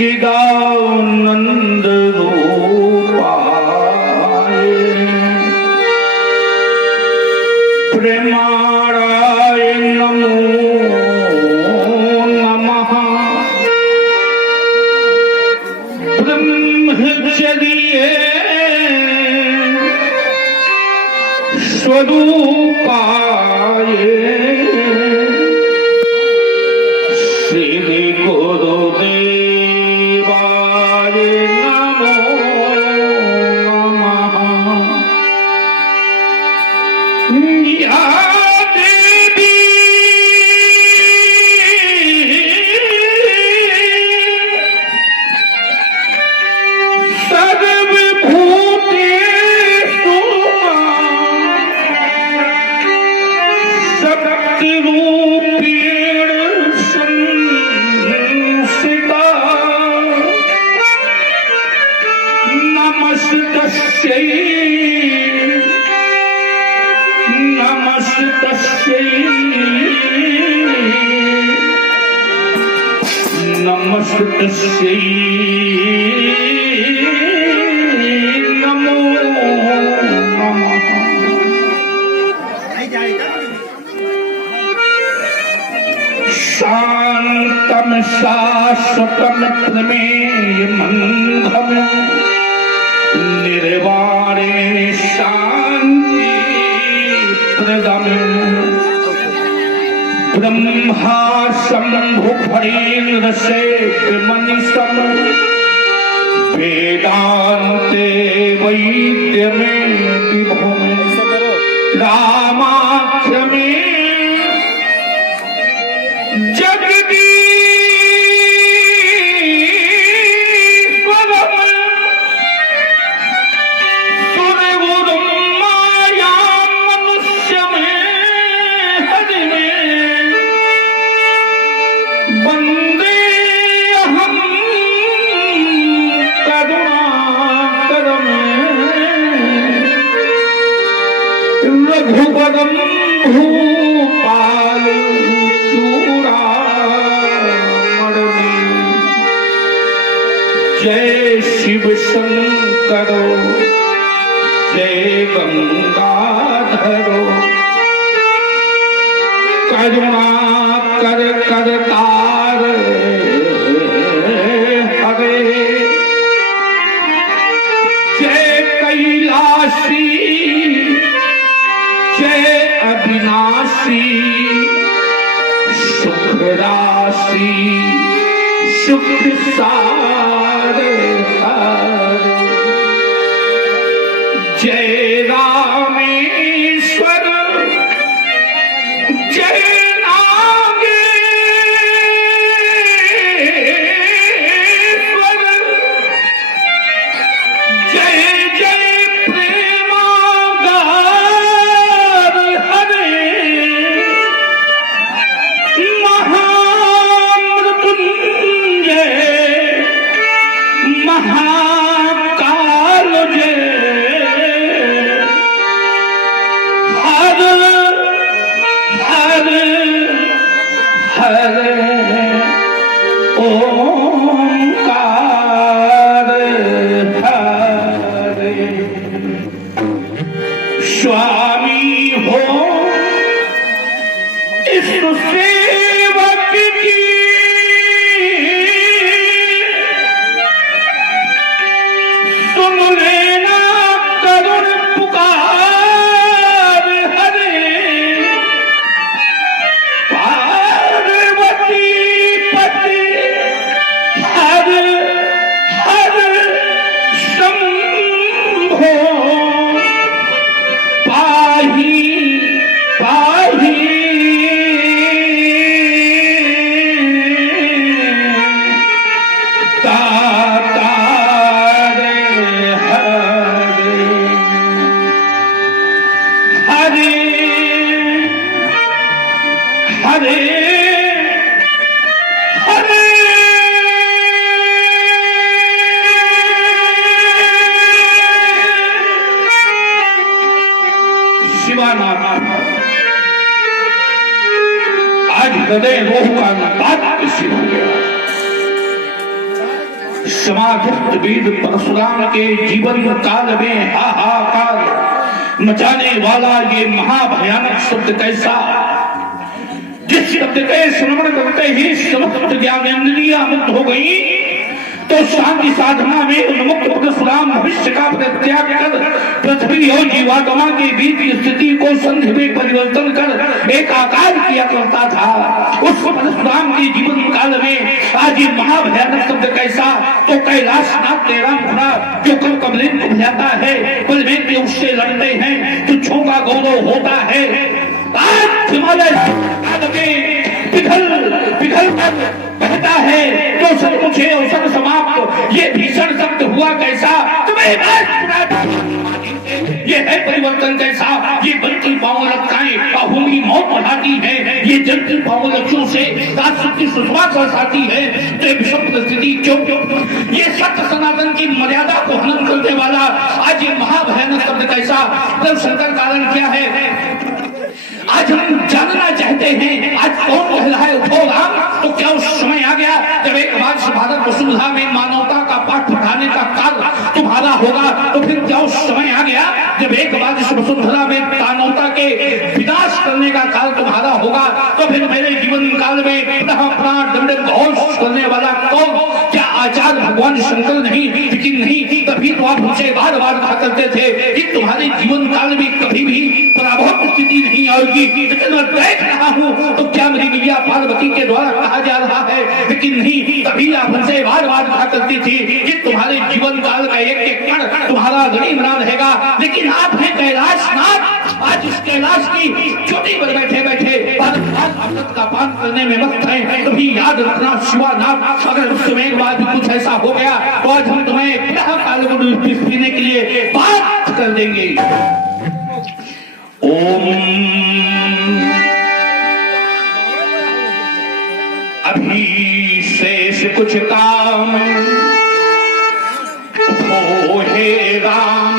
सच्चिदानंद रूपाय प्रेमाय नमो नमः। ब्रह्मचर्य स्वरूपाय श्री गुरुदेवाय नमो नमः। या देवी सर्वभूतेषु शक्तिरूपेण संस्थिता नमस्तस्यै नमस्तस्यै नमस्तस्यै नमो नमः। शांतम शाश्वतम प्रमेयमन्धम निर्वाणे शांति प्रदम ब्रह्मा शंभु फणीन्द्र शेख मनीषम वेदांते वैद्य में विभुम रामाख्य में रघुपदम भूपाल चूड़ामणि जय शिव शंकर जय गंगाधर करुणा कर करतार हरे जय कैलाशी जय अविनाशी सुख राशि सुख सार जय रामेश्वर जय नागेश्वर जय जय प्रेमागार हरे महामृत्युंजय महाकाल जय हर हर हर ओंकार हरे स्वामी हो इस सेवक की सुन लेना करुण पुकार हरे पार्वती पति शिवानाथ। आज हृदय रोह का बात किसी हो गया। समाधिस्थ वीर परशुराम के जीवन काल में हाहाकार मचाने वाला ये महाभयानक शब्द कैसा, जिस शब्द के श्रवण करते ही समस्त ज्ञानेंद्रियां मुक्त हो गई, तो शांति साधना में उन्मुक्त परशुराम भविष्य का परित्याग कर पृथ्वी और जीवात्मा के बीच की स्थिति को संधि में परिवर्तन कर एक आकार किया करता था। उस परशुराम के जीवन काल में आज ये महाभयानक शब्द कैसा, तो कैलाशनाथ तेरा मुखड़ा जो कल कमलेन को बुझाता है, बलवेन के उससे लड़ते हैं, तुच्छों का गौरव होता है। आज हिमालय पिघल पिघल कर बहता है, तो सब कुछ है अवसर समाप्त। ये भीषण शब्द हुआ कैसा, तुम्हें ये है परिवर्तन कैसा। ये बनती पाँव लटकाएं बाहुली मौत बढ़ाती है, ये जलती पाँव लक्ष्यों से दासुकी सुषमा सरसाती है। तो विषम स्थिति क्यों क्यों, ये सत्य सनातन की मर्यादा को हनन करने वाला आज ये महाभयानक शब्द कैसा। तब शंकर कारण क्या है, आज हम जानना चाहते हैं आज कौन कह रहा है उठो राम। तो क्या उस समय आ गया जब एक बार भारत वसुंधरा में मानवता का पाठ पढ़ाने का काल तुम्हारा होगा, तो फिर क्या उस समय आ गया जब एक बार वसुंधरा में मानवता के विनाश करने का काल तुम्हारा होगा। तो फिर मेरे जीवन काल में प्राण दंड घोष करने वाला कौन, क्या आचार्य भगवान शंकर नहीं, लेकिन नहीं तभी तो आप हमसे बार बार कहा करते थे कि तुम्हारे जीवन काल में कभी भी पराभव स्थिति नहीं आएगी। लेकिन मैं देख रहा हूँ तो क्या मेरी मैया पार्वती के द्वारा कहा जा रहा है, लेकिन नहीं तभी आप हमसे बार बार कहा करती थी कि तुम्हारे जीवन काल का एक एक कण तुम्हारा गणी बना रहेगा। लेकिन आप हैं कैलाशनाथ, आज इस कैलाश की चोटी पर बैठे बैठे अमृत का पान करने में मस्त है। कभी याद रखना शिवानाथ, अगर उस समय बाद भी कुछ ऐसा हो गया तो आज हम तुम्हें काल पीने के लिए बात कर देंगे। ओम अभी शेष कुछ काम हो हे राम,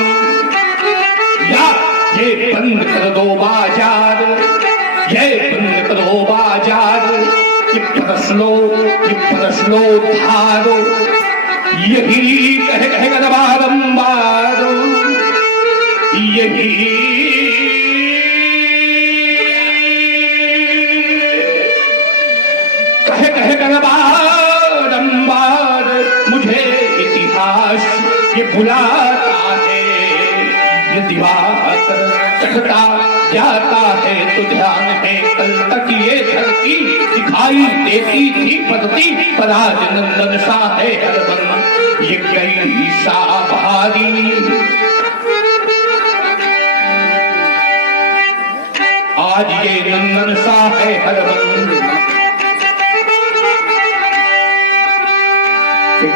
या ये बंद कर दो बाजार, ये बंद करो बाजार, ये परस लो धारो, यही कह कर बारंबार, यही कह कर बारंबार मुझे इतिहास ये भुलाता है। ये दीवार चढ़ता जाता है तो ध्यान है कल तक ये धरती दिखाई देती थी पड़ती, पर आज नंदन सा है हर बन ये कई सा भारी। आज ये नंदन सा है हर बन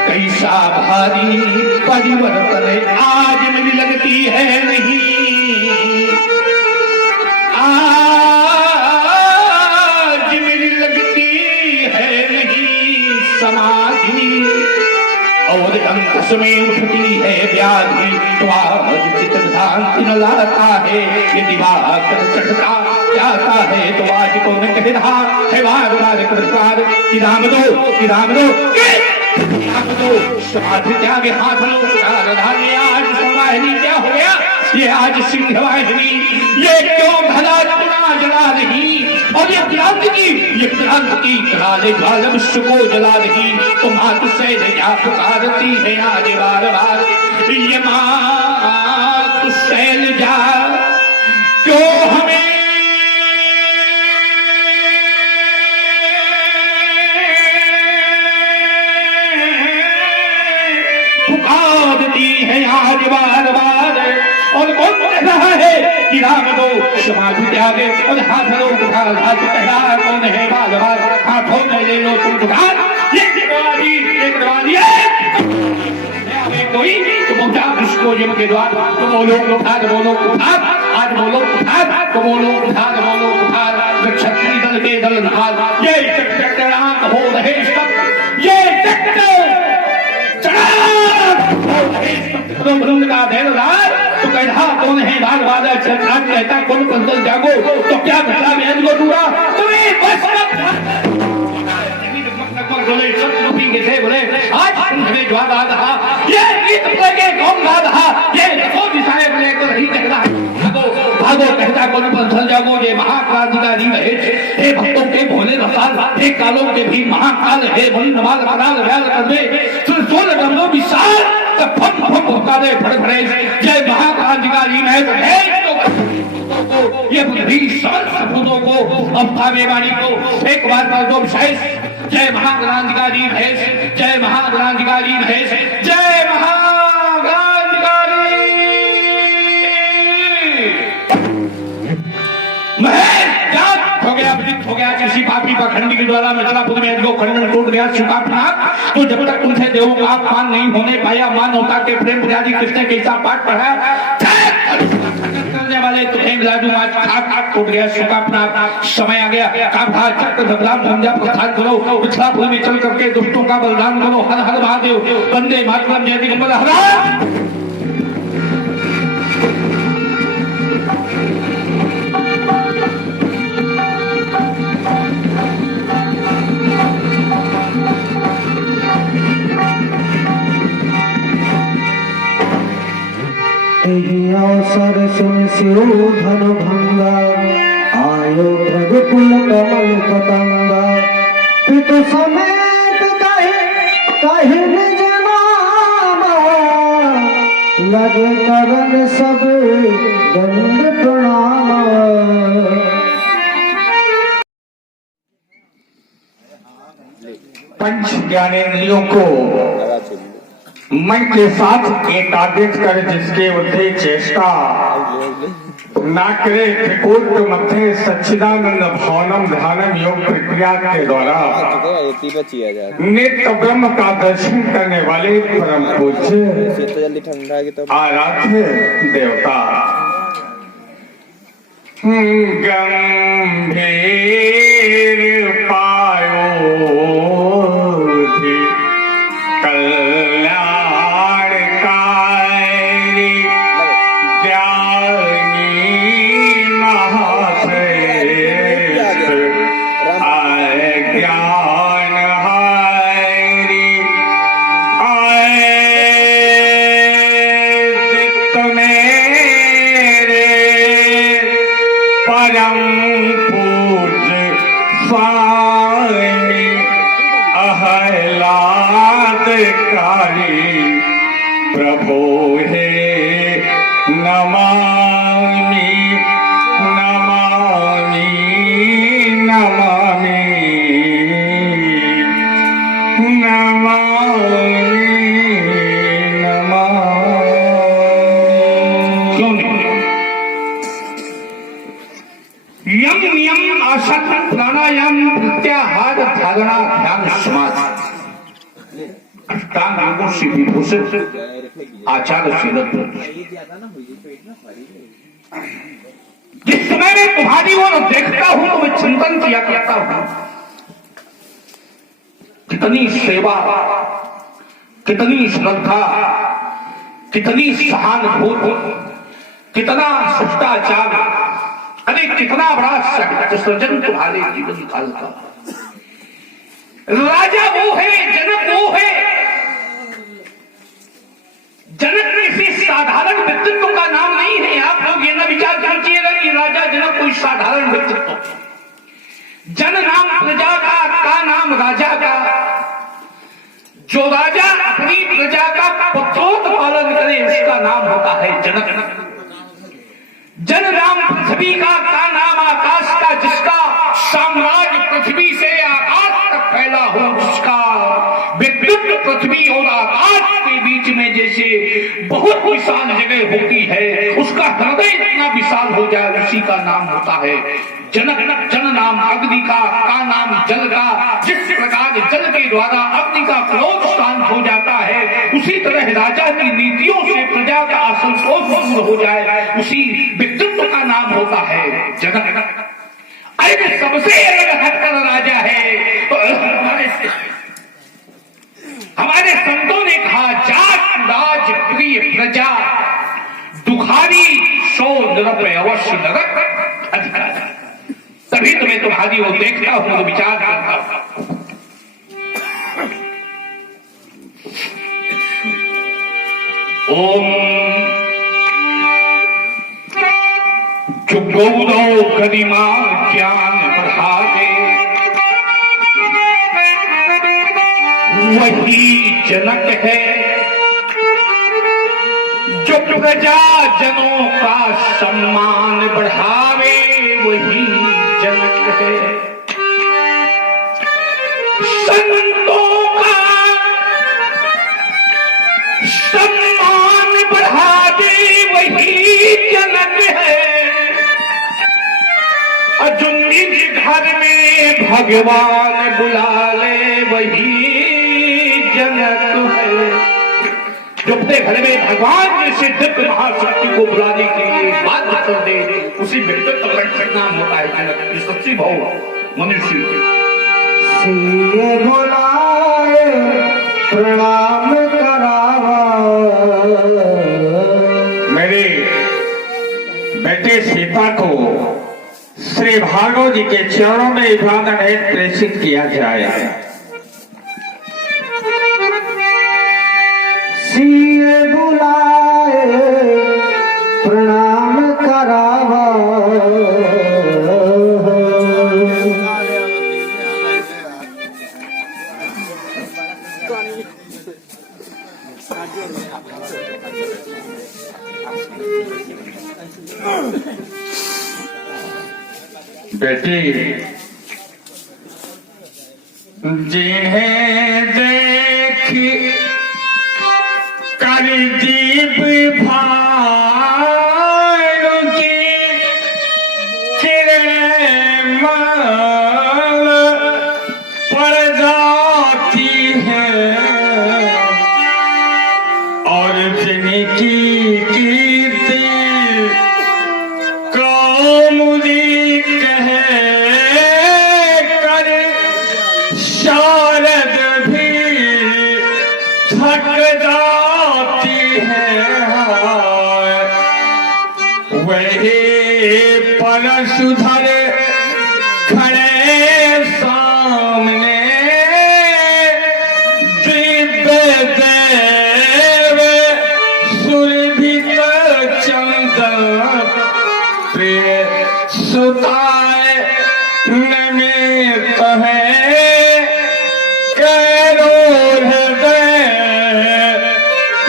कैसा भारी परिवर्तन आज मेरी लगती है नहीं, आज मेरी लगती है नहीं समाधि, और अंकुश में उठती है व्याधि, तो आज चित भ्रांति न लाता है। ये दिवाकर चढ़ता जाता है तो आज को न कह रहा है बार बार कृपार कि राम दो समाधि त्यागे हाथ लो। आज समाहिनी क्या हो गया, ये आज सिंह वाहिनी, ये क्यों भला चुना जला रही, और ये क्रांति करा ले ज्वाला विश्व को जला रही। तो मातु से क्या पुकारती है आज बार बार, ये मातु शैल जा क्यों हमें है आज बार बार। और कौन कह रहा है कि राम दो समाधि त्यागे और हाथ लो उठार, हाथ कह कौन है बार बार, हाथों में ले लो तुम उठार। कोई तो पहुंचा विश्व जम के द्वार, तो बोलो उठार, बोलो उठार, आज बोलो उठार, तो बोलो उठार, बोलो उठार। क्षत्रिय दल के दल नहार, ये चक्रांत हो रहे सब, ये चक्र का देर तो कहता कौन है बाल बाजा चरचाट कहता कौन पंदल जागो तो क्या घटा में को दूरा तुम्हें बस बोले शत्रुपी के थे बोले आज तुम्हें जवाब आ रहा ये गीत लगे कौन गा रहा ये देखो दिशाएं बोले तो नहीं कहता भागो कहता कौन पंथल जागो ये महाक्रांतिकारी है हे भक्तों के भोले रसाल हे कालों के भी महाकाल है बोली नमाज कराल व्याल करवे फिर सोल गंगो विशाल तब फम फम भुकारे फड़फड़े जय महाक्रांतिकारी मैं है तो ये बुद्धि समस्त भूतों को अवतावे वाणी को एक बार पर दो विशेष जय महाक्रांतिकारी भैंस जय महाक्रांतिकारी भैंस जय महाक्रांतिकारी हो गया हो गया किसी पापी पाखंडी के द्वारा मिथिलापुर में जो खंडन टूट गया चुका प्राप्त तो जब तक तुमसे देवों का अपमान नहीं होने पाया मानवता के प्रेम पुजारी कृष्ण कैसा पाठ पढ़ा करने वाले तुम्हें लाजू आज खाक टूट गया चुका प्राप्त समय आ गया काभा चक्र धबलाम धंजा प्रसाद करो मिथिलापुर में चल करके दुष्टों का बलिदान करो हर हर महादेव वंदे मातरम जय दिगंबर हर अवसर सुन शिव धनु भंगा आयो रघुकुल कमल पतंगा पितु समेत कहे निज नामा लगे करन सब दंड प्रणाम। पंच ज्ञानेंद्रियों को मन के साथ एकाग्रित कर जिसके उठे चेष्टा ना करे त्रिकूट मध्य सच्चिदानंद भवनम ध्यानम योग प्रक्रिया के द्वारा नित्य ब्रह्म का दर्शन करने वाले परम पूज्य आराध्य देवता गंभीर पायो प्रभो हे नमामि नमामि नमामि नमामि नमामि। क्यों नहीं यम यम आसन प्राणायाम प्रत्याहार धारणा ध्यान समाधि अष्टांग योगों से विभूषित आचार शीलत जिस समय मैं तुम्हारी ओर देखता हूं तो मैं चिंतन किया करता हूं कितनी सेवा कितनी श्रद्धा कितनी सहानुभूति कितना शिष्टाचार अरे कितना बड़ा साहित्य सृजन तुम्हारे जीवन काल का। राजा वो है जनक वो है जनक किसी साधारण व्यक्तित्व का नाम नहीं है। आप लोग ये ना विचार कीजिएगा कि राजा जनक कोई साधारण व्यक्तित्व जन नाम प्रजा का नाम राजा का जो राजा अपनी प्रजा का पुत्रोत पालन करे उसका नाम होता है जनक। जन नाम पृथ्वी का नाम आकाश का जिसका साम्राज्य पृथ्वी से आकाश तक फैला हो जिसका व्यक्तित्व पृथ्वी और आकाश के बीच में जैसे बहुत विशाल जगह होती है उसका हृदय इतना विशाल हो जाए उसी का नाम होता है जनक। जन नाम अग्नि का नाम जल का जिस प्रकार जल के द्वारा अग्नि का क्रोध शांत हो जाता है उसी तरह राजा की नीतियों से प्रजा का असंतोष दूर हो जाए उसी व्यक्तित्व का नाम होता है जनक। अरे सबसे अलग हटकर राजा है तो हमारे संतों ने कहा जात राज प्रिय प्रजा दुखारी सो नरक में अवश्य नरक अधिकारी। तभी तो मैं तुम्हारी वो देखता हूं, विचार करता हूं। ओम जो गौरव गरिमा ज्ञान बढ़ावे, वही जनक है। जो प्रजा जनों का सम्मान बढ़ावे, वही जनक है। संतों का सम्मान बढ़ा दे, वही जनक है। और जो निज घर में भगवान बुला ले, वही जनक है। जो अपने घर में भगवान जैसे दिव्य महाशक्ति को बुलाने के लिए बाध्य कर दे, उसी व्यक्तित्व का नाम होता है जनक। ये सच्ची भाव मनुष्य सिए बुलाए प्रणाम करावा। मेरे बेटे सीता को श्री भार्गव जी के चरणों में अभिवादन हेतु प्रेषित किया जाए। सिए बुलाए प्रणाम करावा। बेटी जिन्हें देख कर दीप भानु की किरण मल पड़ जाती है, और जिनकी कीर्ति कौमुदी कह कर शारद भी थक जाती है। वही परशुधर खड़े सामने, दिव्य देव सुरभित चंदन प्रिय सुताए नमित है। करो हृदय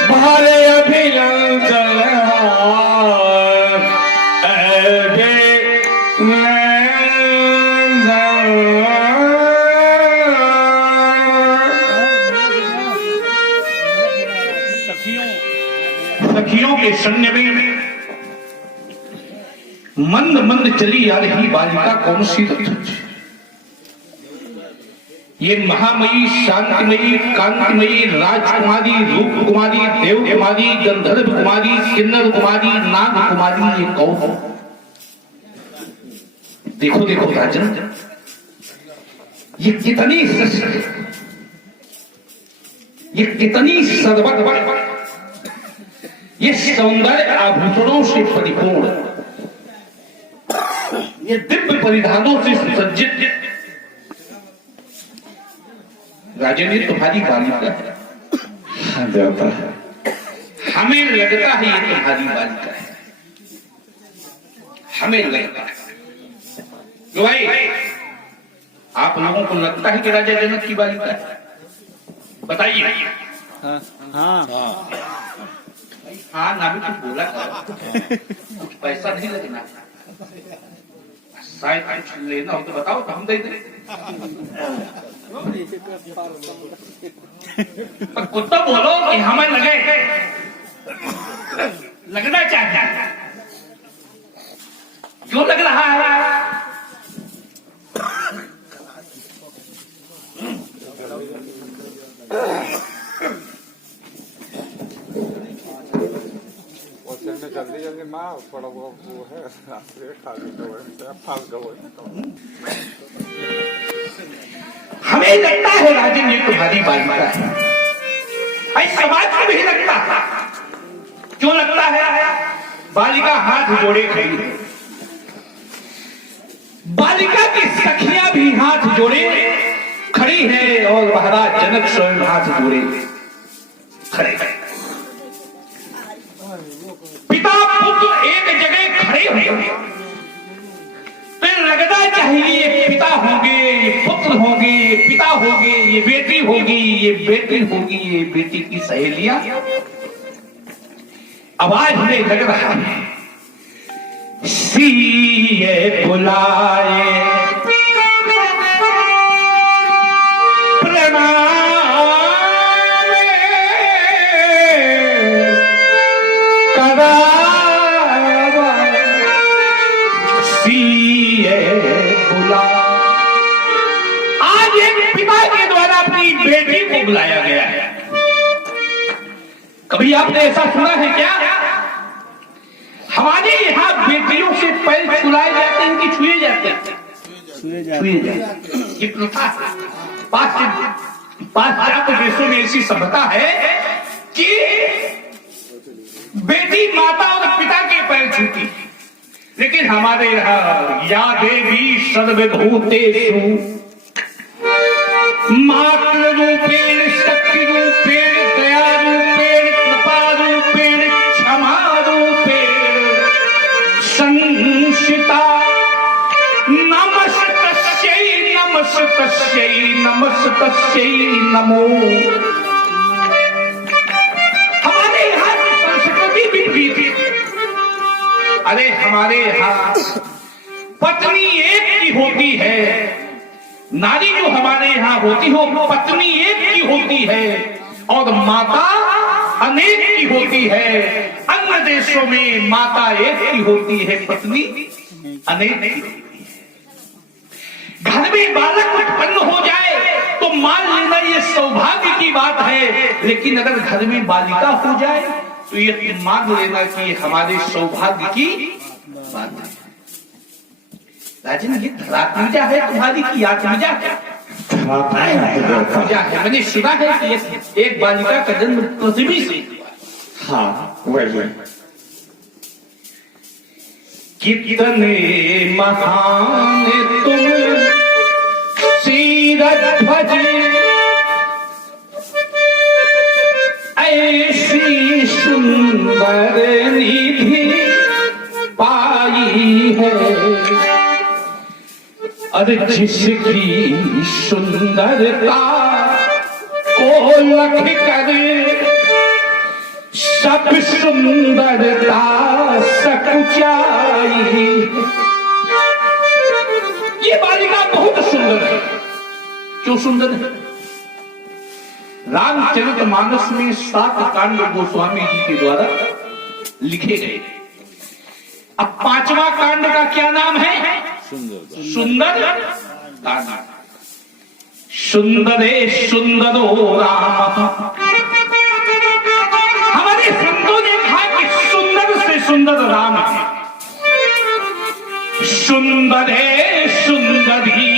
भर अभिनंदन सखियों के सन्य में मंद मंद चली आ रही बालिका कौन सी रथ? ये महामयी, शांतिमयी, कांतिमयी, राजकुमारी, रूप कुमारी, देव कुमारी, गंधर्व कुमारी, किन्नर कुमारी, नाग कुमारी, ये कौन है? देखो देखो राजन, ये कितनी ये कितनी सर्वत्र, ये सौंदर्य आभूषणों से परिपूर्ण, ये दिव्य परिधानों से सुसज्जित। राजन ये तुम्हारी बालिका है। हाँ देवता, हमें लगता है ये तुम्हारी बालिका है, हमें लगता है। तो भाई आप लोगों को लगता है कि राजा जनक की बालिका है? बताइए। हाँ ना भी कुछ बोला कुछ पैसा नहीं लगना, शायद कुछ लेना हो तो बताओ तो हम दे दें। पर कुछ तो बोलो कि हमें लगे, लगना चाहिए। क्यों लग रहा है? जल्दी जल्दी माँ थोड़ा वो है हमें लगता है राजन ये तुम्हारी बालिका है, समाज को भी लगता है। क्यों लगता है? बालिका हाथ जोड़े खड़ी है। बालिका की सखियां भी हाथ जोड़े खड़ी है और महाराज जनक स्वयं हाथ जोड़े खड़े हैं। पिता पुत्र एक जगह खड़े हुए, फिर लगना चाहिए ये पिता होंगे, ये पुत्र होंगे, ये पिता होंगे, ये बेटी होगी, ये बेटी होगी, ये बेटी की सहेलियां। आवाज में लग रहा है सीए बुलाए प्रणाम करावा, सीए बुला। आज एक पिता के द्वारा अपनी बेटी को बुलाया गया है। कभी आपने ऐसा सुना है क्या? हमारे यहाँ बेटियों से पैर छुलाए जाते हैं कि छुए जाते हैं? छुए जाते हैं। ये प्रथा पाश्चात्य देशों में ऐसी सभ्यता है कि बेटी माता और पिता के पैर छूती, लेकिन हमारे यहाँ या देवी सर्वभूतेषु मातृ रूपेण शक्ति रूपेण दया रूपेण कृपा रूपेण क्षमा रूपेण संशिता नमस्तस्यै नमस्तस्यै नमस्तस्यै नमो। हमारे यहाँ की संस्कृति भी थी। अरे हमारे यहाँ पत्नी एक की होती है, नारी जो हमारे यहाँ होती हो पत्नी एक की होती है और माता अनेक की होती है। अन्य देशों में माता एक की होती है, पत्नी अनेक की होती है। घर में बालक उत्पन्न हो जाए तो मान लेना ये सौभाग्य की बात है, लेकिन अगर घर में बालिका हो जाए तो ये मान लेना कि हमारे सौभाग्य की बात है। राजन, ये धरात्मजा है तुम्हारी की आत्मजा है? धरात्मजा है। मैंने सुना है कि एक बालिका का जन्म पृथ्वी से हुआ। हाँ वही। कितने महान तुम सीरध्वज, ऐसी सुंदर निधि पाई है। अरे जिसकी सुंदरता को लख कर सब सुंदरता सकुचाई। ये बालिका बहुत सुंदर है। क्यों सुंदर है? रामचरितमानस में 7 कांड गोस्वामी जी के द्वारा लिखे गए। अब 5वां कांड का क्या नाम है? सुंदर कांड। सुंदरे सुंदरो राम। हमारे संतों ने कहा कि सुंदर से सुंदर राम है। सुंदरे सुंदरी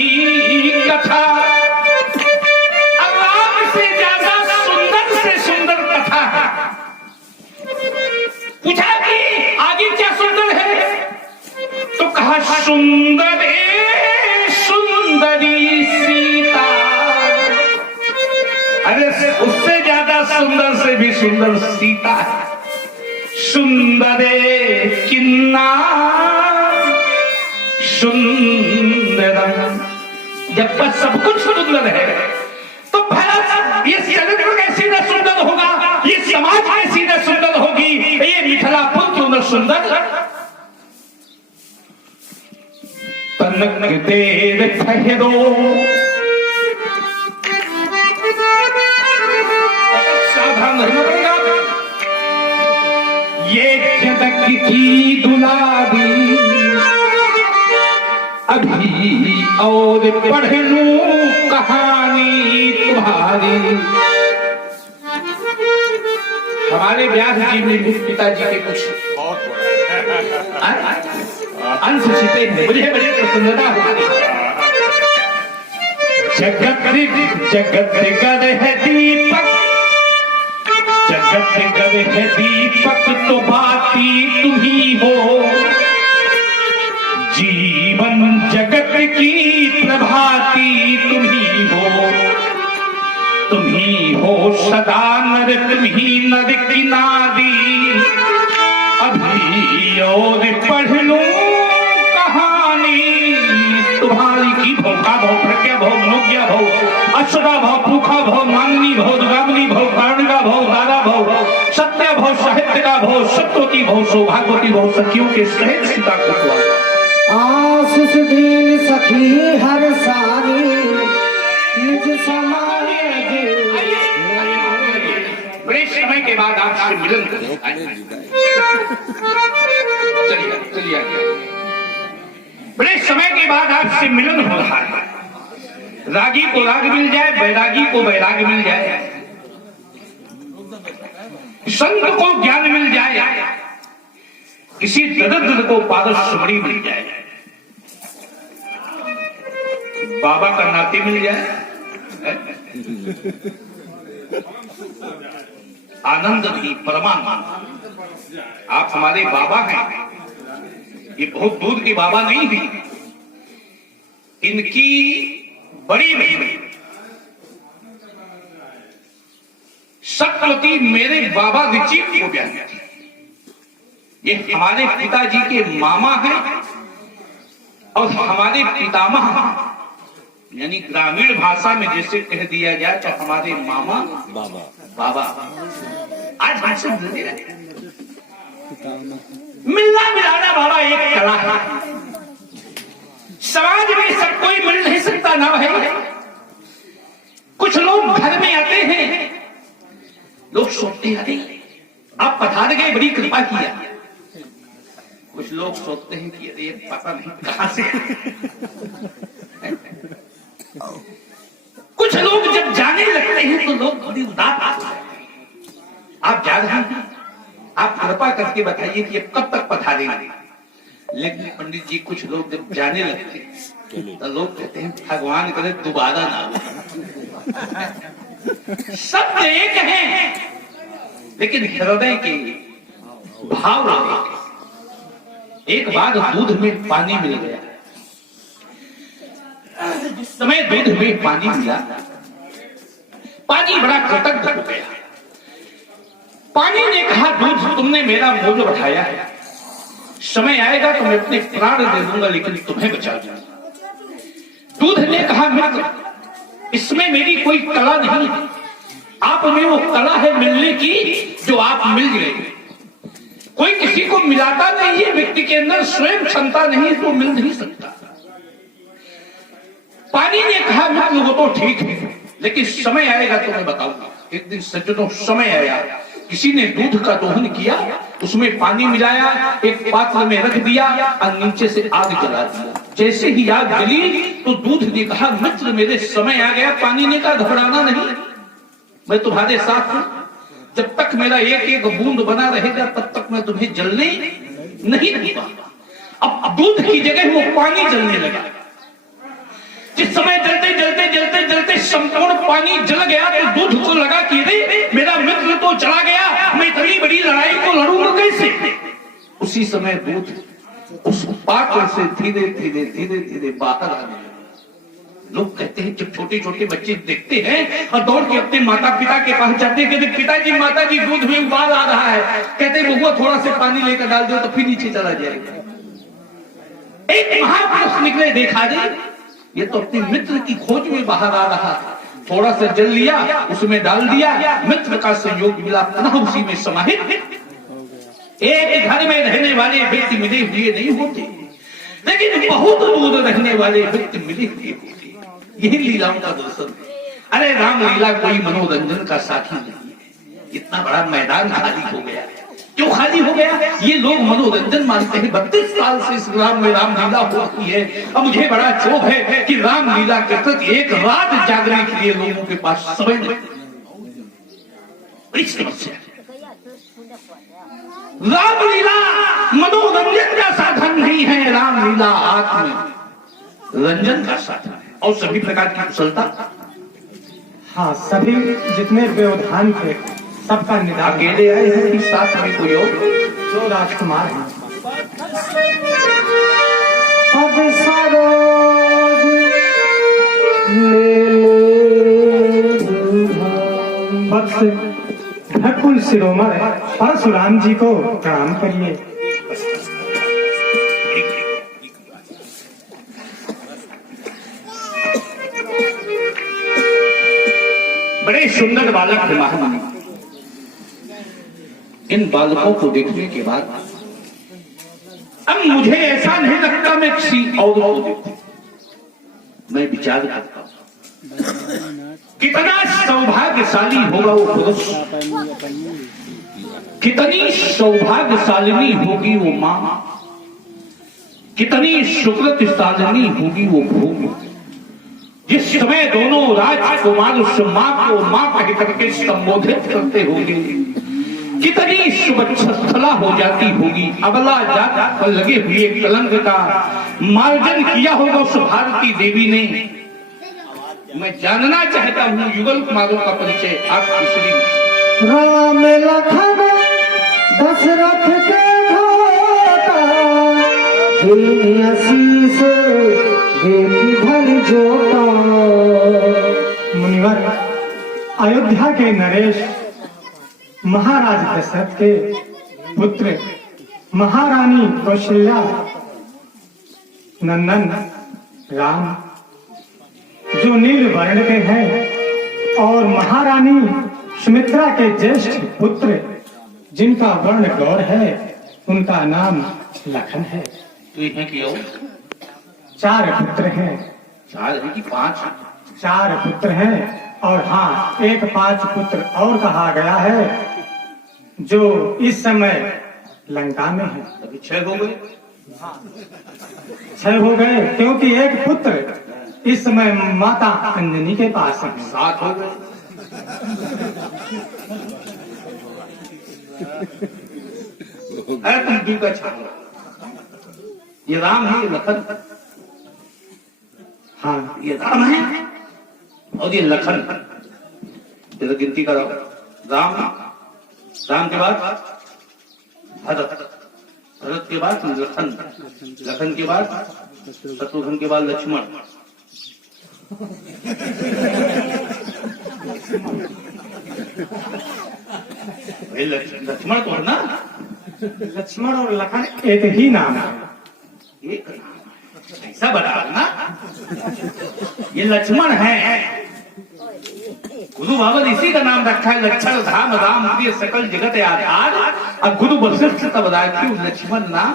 कथा। राम से ज्यादा सुंदर से सुंदर कथा है। पूछा कि आगे क्या सुंदर है? तो कहा सुंदरे सुंदरी सीता। अरे उससे ज्यादा सुंदर से भी सुंदर सीता है। सुंदरे किन्ना सुंदरम। जब पर सब कुछ सुंदर है तो भला ये चरित्र कैसी न सुंदर होगा, ये समाज कैसी न सुंदर होगी, ये मिथिलापुर क्यों न सुंदर। तनक देर ठहरो, सावधान रहना पड़ेगा। ये जगत की दुलारी अभी और पढ़ लूं कहानी तुम्हारी। हमारे व्यास जी ने पिताजी के कुछ अंश छिपे हैं, मुझे बड़ी प्रसन्नता होती है। जगत जगत कर है दीपक, जगत गद गद है दीपक तो बाती तुम्ही हो, जीवन जगत की प्रभाती तुम्ही हो। तुम्ही हो सदा नर तुम्ही नर की नारी, अभी और पढ़ लूं कहानी तुम्हारी की। भोका भो प्रज्ञा भो मनोज्ञा भो, अक्षरा भो, भूखा भो, मांगनी भो, दुगामनी भो, कारणिका भो, दारा भो, सत्य भो, साहित्य का भो, सत्यवती भो, सौभाग्यवती भो, सखियों के सहित सीता को आशीष दीन सखी हर सारी निज समाज। बड़े समय के बाद आपसे मिलन चलिए बड़े समय के बाद आपसे मिलन हो रहा है। रागी को राग मिल जाए, बैरागी को बैराग मिल जाए, संत को ज्ञान मिल जाए, किसी दरिद्र को पारस्मृति मिल जाए, बाबा का नाते मिल जाए, आनंद की परमानंद। आप हमारे बाबा हैं, ये बहुत दूर के बाबा नहीं भी, इनकी बड़ी बहन सत्यवती मेरे बाबा ऋषि को बहन थी। ये हमारे पिताजी के मामा हैं और हमारे पितामह, यानी ग्रामीण भाषा में जैसे कह दिया जाए तो हमारे मामा बाबा बाबा। आज भाषा मिलना मिलाना बाबा एक कला है, समाज में सब कोई मिल नहीं सकता ना भाई। कुछ लोग घर में आते हैं, लोग सोचते हैं आप पधार गए, बड़ी कृपा किया। कुछ लोग सोचते हैं कि अरे पता नहीं कहां से। कुछ लोग जब जाने लगते हैं तो लोग बड़ी उदास आते हैं। आप जा रहे हैं, आप कृपा करके बताइए कि कब तक पधारेंगे। लेकिन पंडित जी कुछ लोग जब जाने लगते हैं तो लोग कहते हैं भगवान करे दोबारा ना हो। सब एक हैं लेकिन हृदय के भाव अलग। एक बार दूध में पानी मिल गया, जिस समय दूध में पानी मिला, पानी बड़ा कृतज्ञ हो गया। पानी ने कहा दूध तुमने मेरा मूल्य बढ़ाया है, समय आएगा तो मैं अपने प्राण दे दूंगा लेकिन तुम्हें बचा दूंगा। दूध ने कहा मित्र इसमें मेरी कोई कला नहीं है, आप में वो कला है मिलने की जो आप मिल गए। कोई किसी को मिलाता नहीं है, व्यक्ति के अंदर स्वयं क्षमता नहीं तो मिल नहीं सकता। पानी ने कहा मित्र वो तो ठीक है लेकिन समय आएगा तो मैं बताऊंगा। एक दिन सज्जनों समय आया, किसी ने दूध का दोहन किया, उसमें पानी मिलाया, एक पात्र में रख दिया और नीचे से आग जला दिया। जैसे ही आग जली तो दूध ने कहा मित्र मेरे समय आ गया। पानी ने कहा घबराना नहीं, मैं तुम्हारे साथ हूं। जब तक मेरा एक एक बूंद बना रहेगा तब तक मैं तुम्हें जलने नहीं दूंगा। अब दूध की जगह वो पानी जलने लगा। जिस समय जलते जलते जलते जलते संपूर्ण पानी जल गया तो दूध को लगा कि रे मेरा मित्र तो चला गया, मैं इतनी बड़ी लड़ाई को लड़ूंगा कैसे। उसी समय दूध उस पात्र से धीरे धीरे धीरे धीरे बाहर आने लगा। लोग कहते हैं जब छोटे छोटे बच्चे देखते हैं और दौड़ के अपने माता पिता के पास जाते हैं, कहते पिताजी माताजी दूध में उबाल आ रहा है, कहते बहुआ थोड़ा से पानी लेकर डाल दो तो फिर नीचे चला जाएगा। एक महापुरुष निकले, देखा दे ये तो अपने मित्र की खोज में बाहर आ रहा है। थोड़ा सा जल लिया, उसमें डाल दिया, मित्र का संयोग मिला, पुनः उसी में समाहित। एक घर में रहने वाले व्यक्ति मिले हुए नहीं होते, लेकिन बहुत दूर रहने वाले व्यक्ति मिले हुए होते। यही लीलाओं का दर्शन है। अरे राम लीला कोई मनोरंजन का साथी नहीं है। इतना बड़ा मैदान खाली हो गया, क्यों खाली हो गया? ये लोग मनोरंजन मानते हैं। 32 साल से इस ग्राम में रामलीला होती है और मुझे बड़ा क्षोभ है कि रामलीला के प्रति एक रात जागने के लिए लोगों के पास समय नहीं। बड़ी समस्या है। रामलीला मनोरंजन का साधन नहीं है, रामलीला आत्म रंजन का साधन है। और सभी प्रकार की कुशलता, हाँ, सभी जितने व्यवधान थे सबका निदान अकेले आए हैं कि साथ में कोई और? जो राजकुमार हैं। अब सरोज वत्स भकुल शिरोमणि परशुराम जी को प्रणाम करिए। बड़े सुंदर बालक थे महारानी। इन बालकों को देखने के बाद अब मुझे ऐसा नहीं लगता मैं किसी और को देखूं। मैं विचार करता हूं कितना सौभाग्यशाली होगा वो पुरुष, कितनी सौभाग्यशालिनी होगी वो मां, कितनी सुकृतशालिनी होगी वो भूमि, जिस समय दोनों राजकुमार उस मां को मां कह करके संबोधित करते होंगे। कितनी शुभच्छला हो जाती होगी। अबला जात पर लगे हुए कलंक का मार्जन किया होगा उस भारती देवी ने। मैं जानना चाहता हूँ युगल कुमारों का परिचय आपकी श्री। राम लखन दशरथ के धाता, दीन आशीष देती भल जोता। मुनिवर, अयोध्या के नरेश महाराज दशरथ के पुत्र महारानी कौशल्या नंदन राम जो नील वर्ण के हैं और महारानी सुमित्रा के ज्येष्ठ पुत्र जिनका वर्ण गौर है उनका नाम लखन है। तो ये कि और 4 पुत्र हैं। 4 है कि 5? 4 पुत्र हैं और हाँ, एक 5 पुत्र और कहा गया है जो इस समय लंका में है। अभी 6 हो गए। 6 हो गए क्योंकि एक पुत्र इस समय माता अंजनी के पास है। 7 हो गए। अरे तुम दूर का छात्र, ये राम है, ये लखन। हाँ, ये राम है और ये लखन। जरा गिनती करो। राम, राम के बाद भरत, भरत के बाद लखन, लखन के बाद शत्रुघ्न के बाद लक्ष्मण। लक्ष्मण तो है ना? लक्ष्मण और लखन एक ही नाम है। एक नाम ऐसा बता ना, ये लक्ष्मण है। गुरु बाबा ने इसी का नाम रखा है, लक्षण धाम राम प्रिय सकल जगत आधार। और गुरु वशिष्ठ तब राखी लक्ष्मण नाम।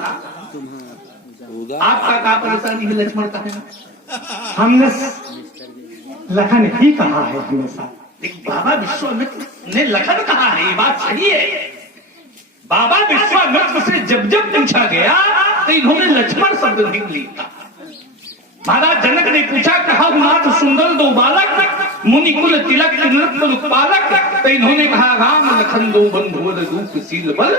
आपका क्या परेशानी है लक्ष्मण का है? हमने लखन ही कहा है हमेशा। बाबा विश्वामित्र ने लखन कहा है, ये बात सही है। बाबा विश्वामित्र से जब जब पूछा गया तो इन्होंने लक्ष्मण शब्द नहीं लिया। महाराज जनक ने पूछा, कहा नाथ सुंदर 2 बालक, मुनि कुल तिलक नृत्य पालक। तो इन्होंने कहा राम लखन 2 बंधु रूपशील बल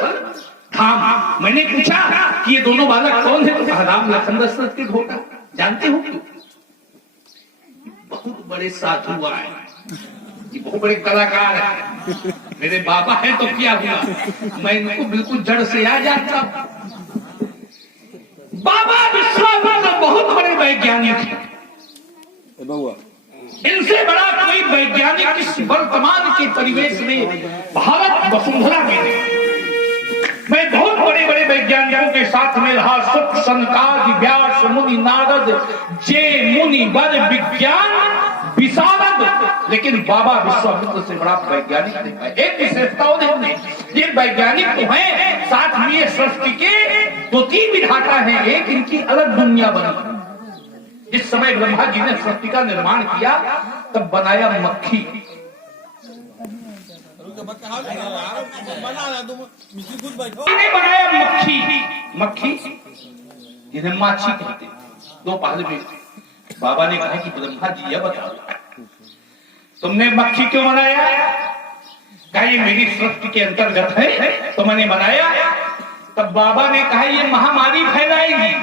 धाम। मैंने पूछा कि ये दोनों बालक कौन है? तो कहा राम लखन दशरथ के ढोटा। जानते हो क्यों? बहुत बड़े साधु आए, ये बहुत बड़े कलाकार है। मेरे बाबा है तो क्या हुआ, मैं इनको बिल्कुल जड़ से आ जाता। बाबा विश्वामित्र बहुत बड़े वैज्ञानिक हैं। इनसे बड़ा कोई वैज्ञानिक इस वर्तमान के परिवेश में भारत वसुंधरा में नहीं। मैं बहुत बड़े बड़े वैज्ञानिकों के साथ में रहा, सुख सनकादि व्यास मुनि नारद जे मुनि वर विज्ञान विशारद, लेकिन बाबा विश्वामित्र से बड़ा वैज्ञानिक देखा। एक विशेषताओं ने ये वैज्ञानिक तो हैं, साथ में ये सृष्टि के 2-3 विधाता हैं। एक इनकी अलग दुनिया बनी। जिस समय ब्रह्मा जी ने सृष्टि का निर्माण किया तब बनाया मक्खी। बनाया मक्खी, मक्खी जिन्हें माछी कहते। 2 पहले में बाबा ने कहा कि ब्रह्मा जी यह बताओ तुमने मक्खी क्यों बनाया? कहा ये मेरी सृष्टि के अंतर्गत है तो मैंने बनाया। तब बाबा ने कहा ये महामारी फैलाएगी।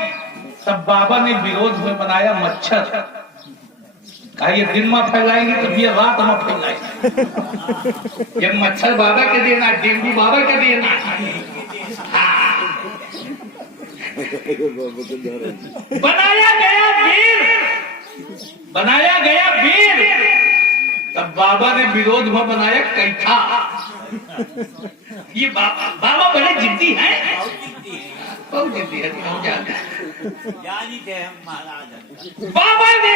तब बाबा ने विरोध में बनाया मच्छर। ये दिन में फैलाएंगे तो ये रात में फैलाएंगे। ये मच्छर बाबा के देना, डेंगू बाबा के देना। बनाया गया वीर, तब बाबा ने विरोध में बनाया कैथा। ये बाबा बड़े जिद्दी हैं, बहुत जिद्दी है। बाबा ने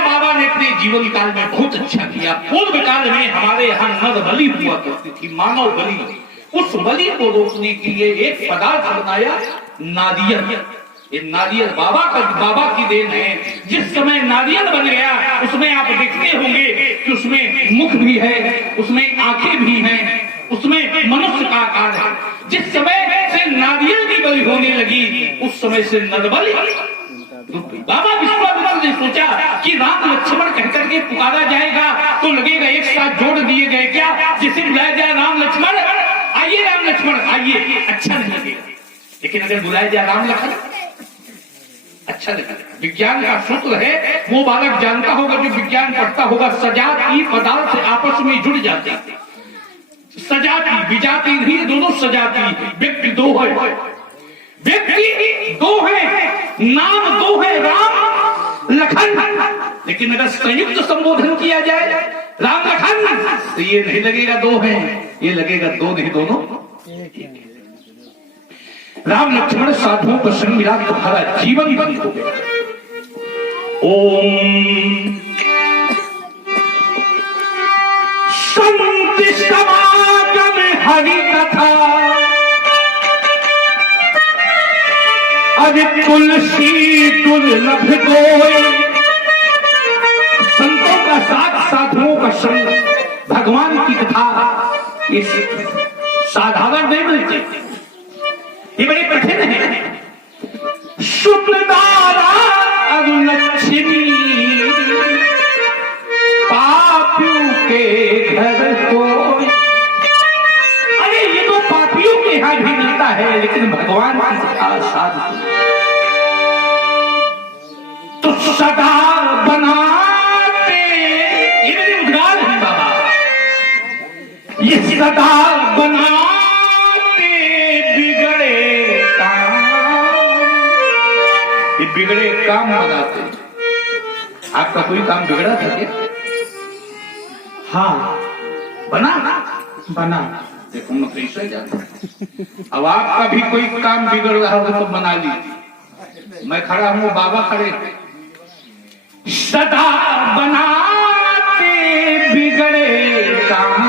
बाबा ने अपने जीवन काल में बहुत अच्छा किया। पूर्व काल में हमारे यहाँ नर बलि हुआ करती थी, मानव बलि। उस बलि को रोकने के लिए एक पदार्थ बनाया, नारियल। ये नारियल बाबा की देन है। जिस समय नारियल बन गया, उसमें आप देखते होंगे कि उसमें मुख भी है, उसमें आंखें भी हैं, उसमें मनुष्य का आकार है। जिस समय से नारियल की बलि होने लगी, उस समय से नरबलि। बाबा विश्वामित्र ने सोचा कि राम लक्ष्मण कहकर के पुकारा जाएगा तो लगेगा एक साथ जोड़ दिए गए क्या, जिसे बुलाया जाए राम लक्ष्मण, आइए राम लक्ष्मण आइए, अच्छा नहीं लगेगा। लेकिन अगर बुलाया जाए राम लक्ष्मण, अच्छा लगेगा। विज्ञान का सूत्र है, वो बालक जानता होगा जो विज्ञान पढ़ता होगा, सजाती पदार्थ आपस में जुड़ जाते हैं। सजाती विजाती नहीं, दोनों सजाती। व्यक्ति दो है, व्यक्ति दो है, नाम दो है, राम लखन। लेकिन अगर संयुक्त संबोधन किया जाए राम लखन, तो ये नहीं लगेगा दो है, ये लगेगा दो नहीं, दोनों। राम लक्ष्मण साधुओं का संग मिला, तुम्हारा जीवन बंद हो गया। ओम संति समागम हरि कथा, अरे तुलसी दुर्लभ कोई। संतों का साथ, साधुओं का संग, भगवान की कथा, ये साधारण नहीं मिलते, ये बड़ी कठिन है। सुखदारा लक्ष्मी, पापियों के घर कोई। अरे ये तो पापियों के यहाँ भी मिलता है, लेकिन भगवान की कथा साधु तो सदा बनाते। ये मेरे उद्गार है बाबा, ये सदा बनाते बिगड़े काम, ये बिगड़े काम बनाते। आपका कोई काम बिगड़ा था क्या? हाँ बना देखो मैं कैसे जाता। अब आपका भी कोई काम बिगड़ रहा होगा तो बना लीजिए। मैं खड़ा हूँ, बाबा खड़े। सदा बनाते बिगड़े काम,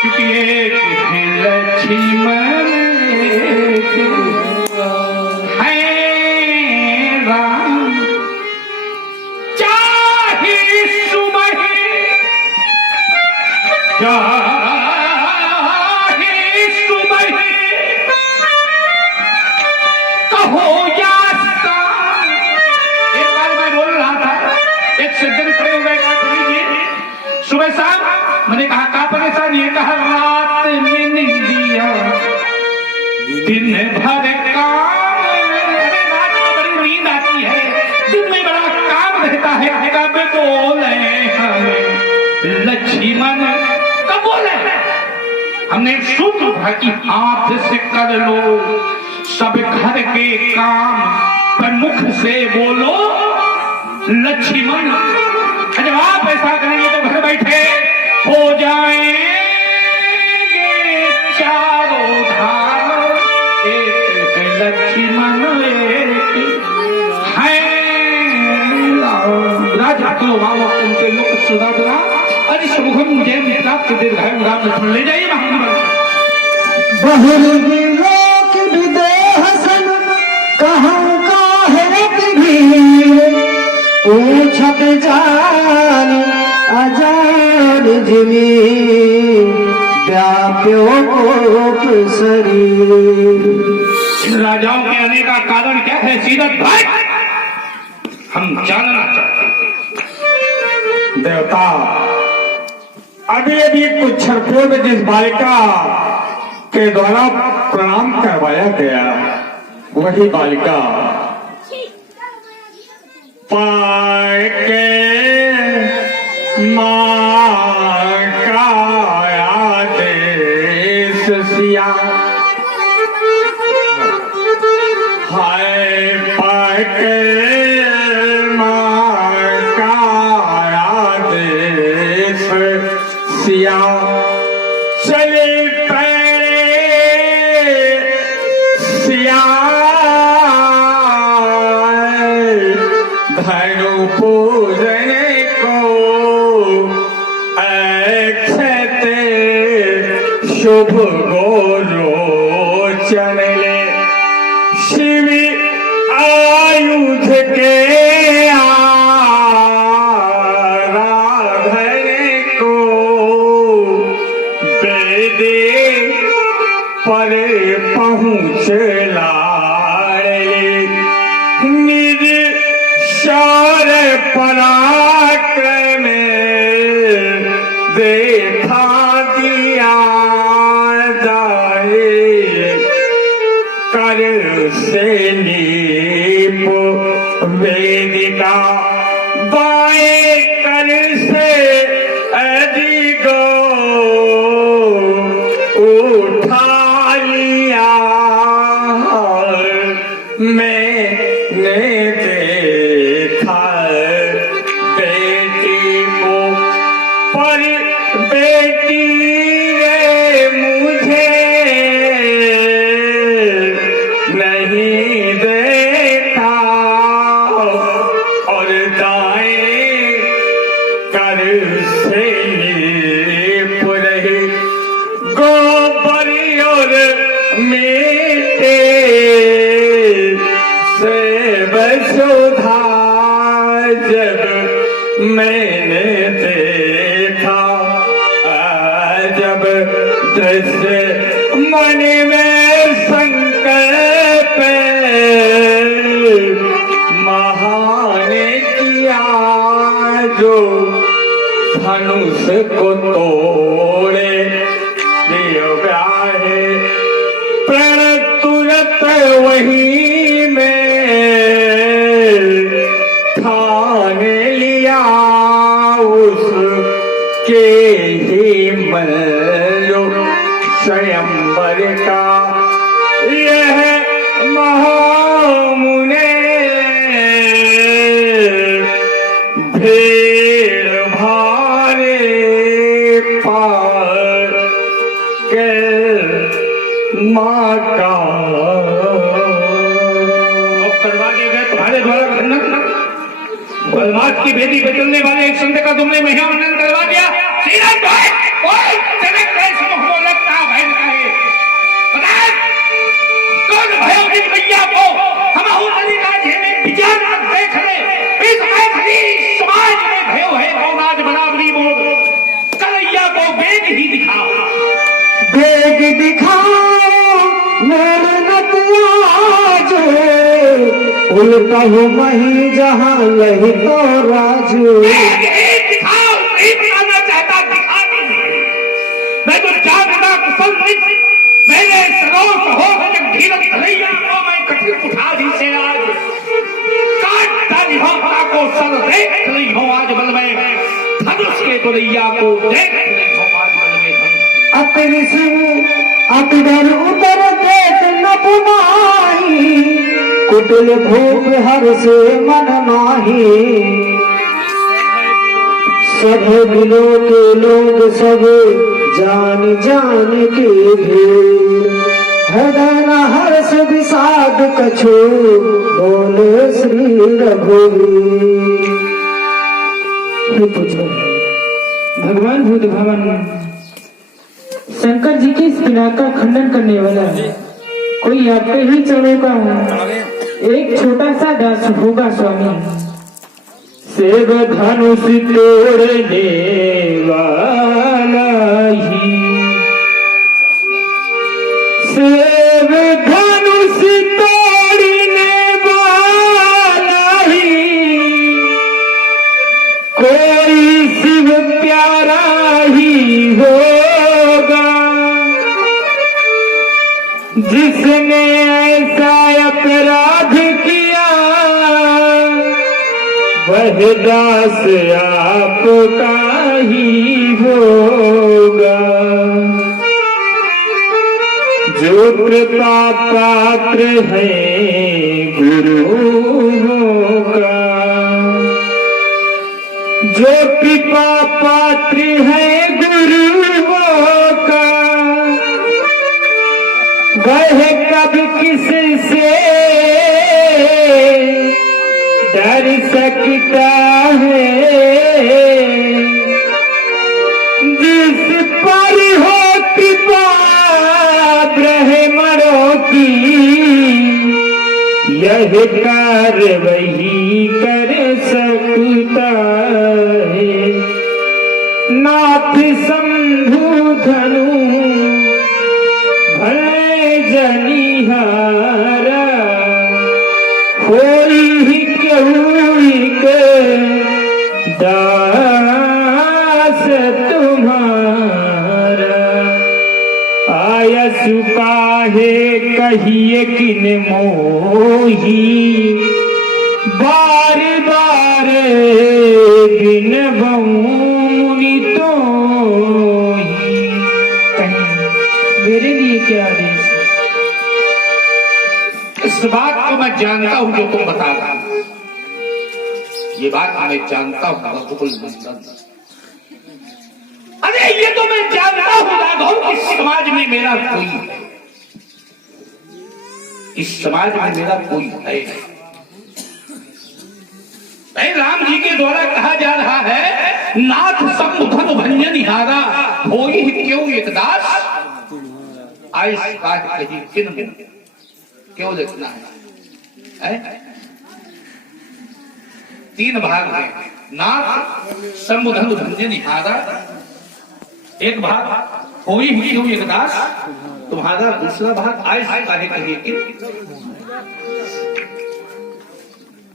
क्योंकि एक लक्ष्मण है राम, चाहे सुबह कहो या शाम। एक बार मैं बोल रहा था, एक सज्जन खड़े हो गए, सुबह शाम। मैंने कहा क्या परेशानी है? कहा रात में नहीं दिया, दिन भर काम। रात में बड़ी नींद आती है, दिन में बड़ा काम रहता है। कब बोले हमें लक्ष्मण, कब बोले? हमने सूत्र था कि हाथ से कर लो सब घर के काम, पर मुख से बोलो लक्ष्मण। जब आप ऐसा करेंगे तो घर बैठे हो जाएंगे चारों धाम, एक लक्ष्मण है राजा को मामा उनके मुख सुधा दरा। अरे सुमुखम जय प्राप्त दीर्घायु राम लक्ष्मण। ले जाइए बहुलोक विदेह सन, कहूँ का है पूछत जान अजान जिमी, व्याप्यो कोप शरीर। इन राजाओं के आने का कारण क्या है सीरत भाई? हम जानना चाहते हैं। देवता, अभी अभी कुछ क्षण पूर्व जिस बालिका के द्वारा प्रणाम करवाया गया, वही बालिका पाए के माँ का आदेश सिया, हाय पाए के माँ का आदेश सिया, चले पैरे सिया धनु पूजन को अक्षते शुभ गोरोचन ले, शिव आयुध के आराधन को बेदे पर पहुँच लाड़े, निर पराक्रम देखा दिया जाए, कर से लीप वेदिका, बाएं कर से अधिगो उठा लिया, मैंने देखा बेटी को, पर बेटी ने मुझे नहीं देखा, और दाएं कर से लीप रही गोबर और मीठे से वसुधा, जब मैंने देखा जब दृश्य मन में संकल्प महान किया, जो धनुष को तोड़े दियो व्याहे, प्रण तुरंत वही में ठान लिया, उसके ही मल्लो स्वयंवर का यह महामुने, भीड़ भारे पार के माँ का करवा दिए गए तुम्हारे द्वारा खंडन, बलवाद की बेदी पे चलने वाले एक संत का तुमने महिमामंडन करवा दिया। श्रीराम भाई, ओए जनक कैसे मुख बोलता भैन का है, बता कौन भयो जिस भैया को हम नदी का झेले विचार देख ले, इस मैथिली समाज में भयो है कौन आज बराबरी बोल, कन्हैया को वेग ही दिखाओ, वेग दिखाओ मेरे नतिया जो, उल्टा हो मही जहाँ लही तो राजू, दिखाओ, नहीं बताना चाहता दिखा दीजिए, मैं तो जानता कुशल नहीं, मैंने सरों हो जगधीरथ कन्हैया को मैं कठिन उठा दी से आज काटता निभाता को सर देख रही हो आज बल में, धनुष के गोरैया को देख रही हो आज बल में, अपनी सिंह अपगर उतर देख न पुनाही, कुटिल भूप हर से मन माही, सब दिलों के लोग सब जान जान के भीड़, हृदय न हर्ष विषाद कछु बोले श्री रघुवीर। भगवान भूत भवन शंकर जी के इस विनाश का खंडन करने वाला कोई आपके ही चरणों का एक छोटा सा दास होगा स्वामी। सेव धनुष तोड़ने वाला ही, सेव धनुष तोड़ने वाला ही, कोई शिव प्यारा ही होगा, जिसने ऐसा अपराध किया वह दास आपका ही होगा जो कृपा पात्र है गुरुओं का, जो कृपा पात्र है गुरुओं का, वह कब किससे डर सकता है, जिस पर हो कृपा ब्रह्मणों की, यह कार्य वही कर सकता है। नाथ शंभु धनु भले जनिहारा, होई क्यों के दास तुम्हारा, आयसु काहे कहिए किन मोही, बार बार बिन मुनि तो मेरे लिए क्या आदेश है? इस बात को मैं जानता हूं जो तुम बता रहा हो, ये बात मैं जानता हूं रघुकुल नंदन। अरे ये तो मैं जानता हूं राघव कि समाज में मेरा कोई है, इस समाज में मेरा कोई है। राम जी के द्वारा कहा जा रहा है नाथ संबुधन भंजन हारा, होई क्यों एक दास, आइस कही किन क्यों लिखना है? तीन भाग है, नाथ संबुधन भंजन हारा एक भाग, होई क्यों एक दास तुम्हारा दूसरा भाग, आइस कही किन।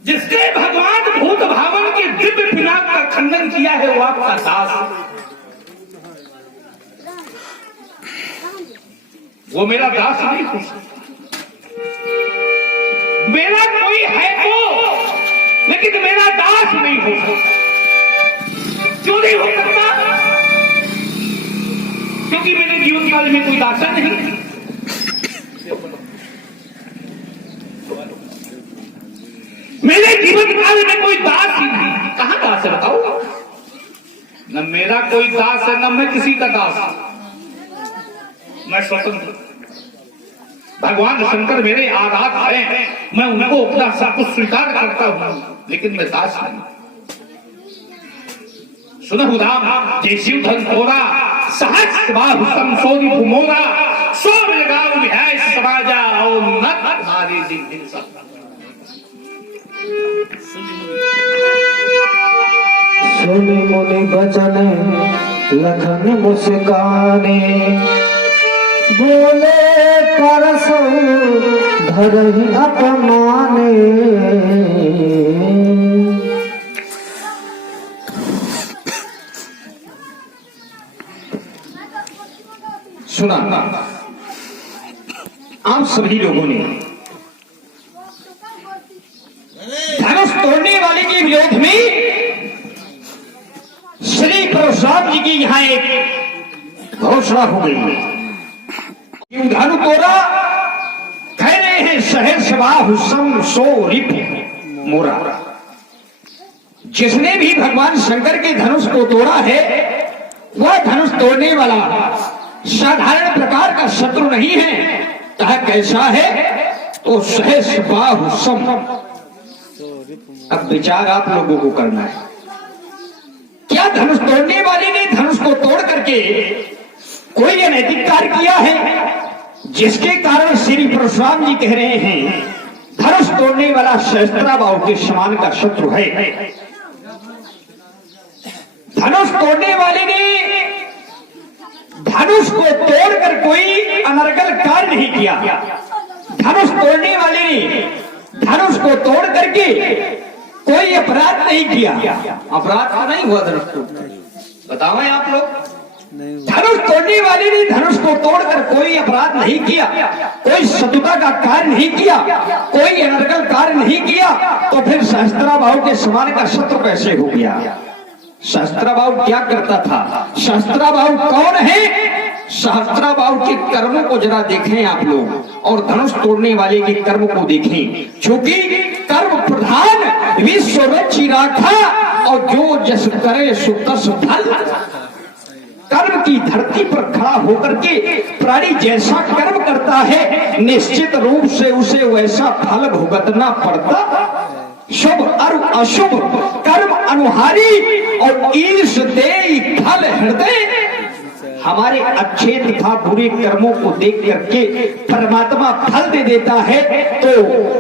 जिसने भगवान भूत भावन के दिव्य पिनाक का खंडन किया है वो आपका दास, वो मेरा दास नहीं हो सकता। मेरा कोई है तो, लेकिन मेरा दास नहीं हो सकता। क्यों नहीं हो सकता? क्योंकि मेरे जीवन काल में कोई दासा नहीं। मेरे जीवन काल में कोई दास ही नहीं। कहां दास है बताओ? न मेरा कोई दास है न मैं किसी का दास हूं। मैं स्वतंत्र, भगवान शंकर मेरे आराध्य हैं, मैं उनको अपना सब कुछ स्वीकार करता हूं, लेकिन मैं दास नहीं। सुनहु राम जय शिव धन थोड़ा, सहस्र बाहु समसोरी मोरा, सो गाँव विहाय समाजा और नत नारी दिन सब। सुनि मुनि बचन लखन मुस्काने, बोले परसों धरहि अपमाने। सुना आप सभी लोगों ने धनुष तोड़ने वाले के विरोध में श्री परशुराम जी की यहां एक घोषणा हो गई है। धनु तोड़ा कह रहे हैं सहर्षवा हुसम सो रिप मोरा। जिसने भी भगवान शंकर के धनुष को तोड़ा है वह धनुष तोड़ने वाला साधारण प्रकार का शत्रु नहीं है। कहा कैसा है तो सहर्षवा हुसम। अब विचार आप लोगों को करना है, क्या धनुष तोड़ने वाले ने धनुष को तोड़ करके कोई अनैतिक कार्य किया है जिसके कारण श्री परशुराम जी कह रहे हैं धनुष तोड़ने वाला सहस्त्राबाहु के समान का शत्रु है। धनुष तोड़ने वाले ने धनुष को तोड़कर कोई अनर्गल कार्य नहीं किया। धनुष तोड़ने वाले ने धनुष को तोड़ करके कोई अपराध नहीं किया। अपराध का नहीं हुआ धनुष को, बताओ आप लोग। धनुष तोड़ने वाले ने धनुष को तोड़कर कोई अपराध नहीं किया, कोई शत्रुता का कार्य नहीं किया, कोई अनर्गल कार्य नहीं किया, तो फिर सहस्त्राबाहु के समान का शत्रु कैसे हो गया? सहस्त्राबाहु क्या करता था? सहस्त्राबाहु कौन है? सहस्त्राबाहु के कर्मों को जरा देखें आप लोग और धनुष तोड़ने वाले के कर्म को देखें, क्योंकि कर्म प्रधान विश्व रचि राखा और जो जस करे सो तस फल। कर्म की धरती पर खड़ा होकर के प्राणी जैसा कर्म करता है निश्चित रूप से उसे वैसा फल भुगतना पड़ता। शुभ और अशुभ कर्म अनुहारी और ईश देई फल हृदय। हमारे अच्छे तथा बुरे कर्मों को देख करके परमात्मा फल दे देता है। तो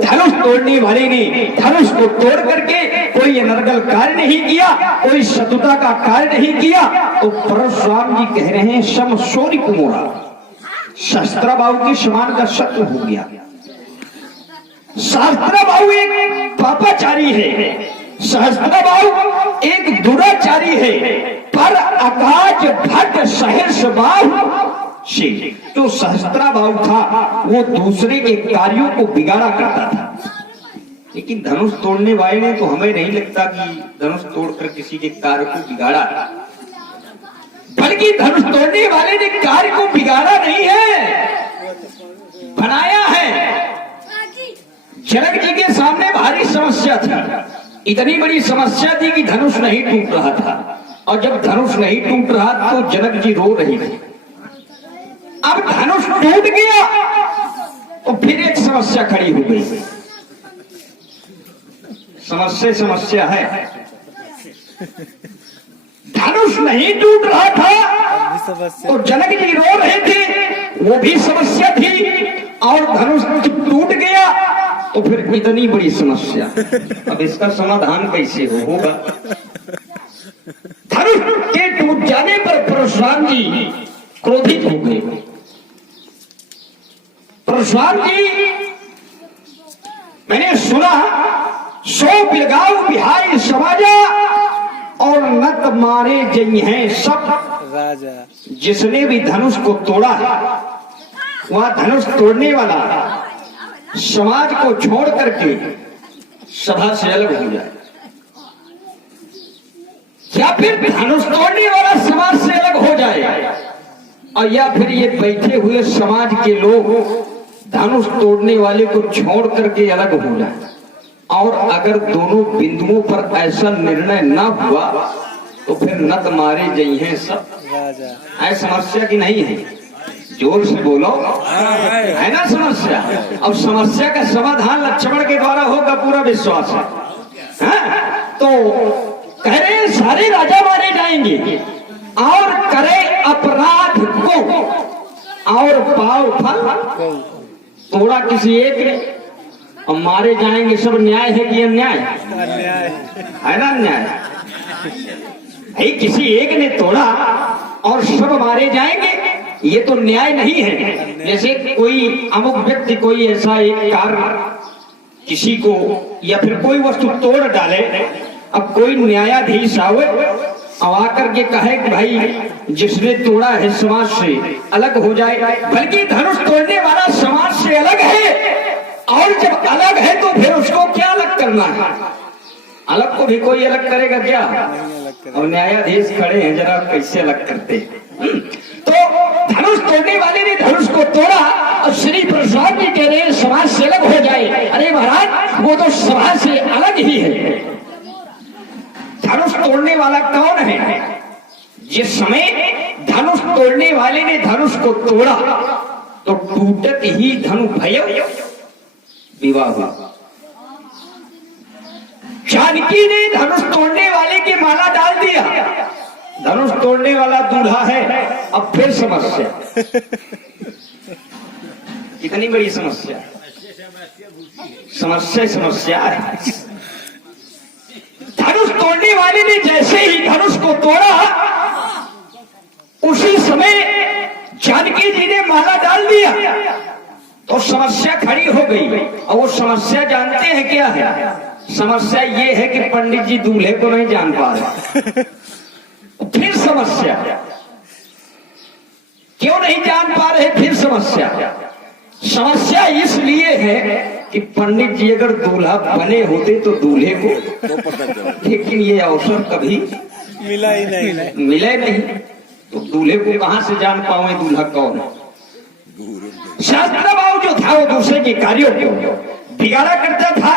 धनुष तोड़ने वाले ने धनुष को तोड़ करके कोई अनर्गल कार्य नहीं किया, कोई शत्रुता का कार्य नहीं किया। तो परशुराम जी कह रहे हैं सम शौर्य कुमोरा, सहस्त्राबाहु के समान का शत्रु हो गया। सहस्त्राबाहु एक पापाचारी है, सहस्त्राबाहु एक दुराचारी है, पर आकाश भट्ट सहर्ष बाहु से जो सहस्त्राबाहु था वो दूसरे के कार्यों को बिगाड़ा करता था। लेकिन धनुष तोड़ने वाले ने तो हमें नहीं लगता कि धनुष तोड़कर किसी के कार्य को बिगाड़ा, बल्कि धनुष तोड़ने वाले ने कार्य को बिगाड़ा नहीं है, बनाया है। जनक जी के सामने भारी समस्या थी, इतनी बड़ी समस्या थी कि धनुष नहीं टूट रहा था, और जब धनुष नहीं टूट रहा तो जनक जी रो रहे थे। अब धनुष टूट गया तो फिर एक समस्या खड़ी हो गई। समस्या है, धनुष नहीं टूट रहा था तो जनक जी रो रहे थे, वो भी समस्या थी, और धनुष टूट गया तो फिर इतनी बड़ी समस्या। अब इसका समाधान कैसे होगा? धनुष के टूट जाने पर परशुराम जी क्रोधित हो गए। परशुराम जी, मैंने सुना सो बिलगाव बिहाई समाजा और नत मारे जई हैं सब राजा। जिसने भी धनुष को तोड़ा है वह धनुष तोड़ने वाला समाज को छोड़ करके सभा से अलग हो जाए, या फिर धनुष तोड़ने वाला समाज से अलग हो जाए, और या फिर ये बैठे हुए समाज के लोग धनुष तोड़ने वाले को छोड़ करके अलग हो जाए। और अगर दोनों बिंदुओं पर ऐसा निर्णय न हुआ तो फिर नत मारे जई हैं सब राजा। ऐ समस्या की नहीं है, जोर से बोलो, है ना समस्या? अब समस्या का समाधान लक्ष्मण के द्वारा होगा, पूरा विश्वास है। तो कह रहे सारे राजा मारे जाएंगे और करे अपराध को और पाव फल। तोड़ा किसी एक ने और मारे जाएंगे सब, न्याय है कि अन्याय है ना? अन्याय है। किसी एक ने तोड़ा और सब मारे जाएंगे, ये तो न्याय नहीं है। जैसे कोई अमुक व्यक्ति कोई ऐसा एक कार्य किसी को या फिर कोई वस्तु तोड़ डाले, अब कोई न्यायाधीश आवे और आकर के कहे कि भाई जिसने तोड़ा है समाज से अलग हो जाए, बल्कि धनुष तोड़ने वाला समाज से अलग है, और जब अलग है तो फिर उसको क्या अलग करना है? अलग को भी कोई अलग करेगा क्या? और न्यायाधीश खड़े हैं, जरा कैसे अलग करते हैं? तो धनुष तोड़ने वाले ने धनुष को तोड़ा और श्री प्रसाद जी कह रहे हैं समाज से अलग हो जाए। अरे महाराज, वो तो समाज से अलग ही है। धनुष तोड़ने वाला कौन है? जिस समय धनुष तोड़ने वाले ने धनुष को तोड़ा तो टूटत ही धनु भय विवाह हुआ। जानकी ने धनुष तोड़ने वाले की माला डाल दिया, धनुष तोड़ने वाला दूल्हा है। अब फिर समस्या, कितनी बड़ी समस्या, समस्या है। धनुष तोड़ने वाले ने जैसे ही धनुष को तोड़ा उसी समय जानकी जी ने माला डाल दिया तो समस्या खड़ी हो गई। और वो समस्या जानते हैं क्या है? समस्या ये है कि पंडित जी दूल्हे को नहीं जान पा रहे। फिर समस्या, क्यों नहीं जान पा रहे? फिर समस्या इसलिए है कि पंडित जी अगर दूल्हा बने होते तो दूल्हे को, लेकिन ये अवसर कभी मिला ही नहीं। तो दूल्हे को कहां से जान पाओगे दूल्हा कौन है? शास्त्र भाव जो था वो दूसरे के कार्यों को बिगाड़ा करता था।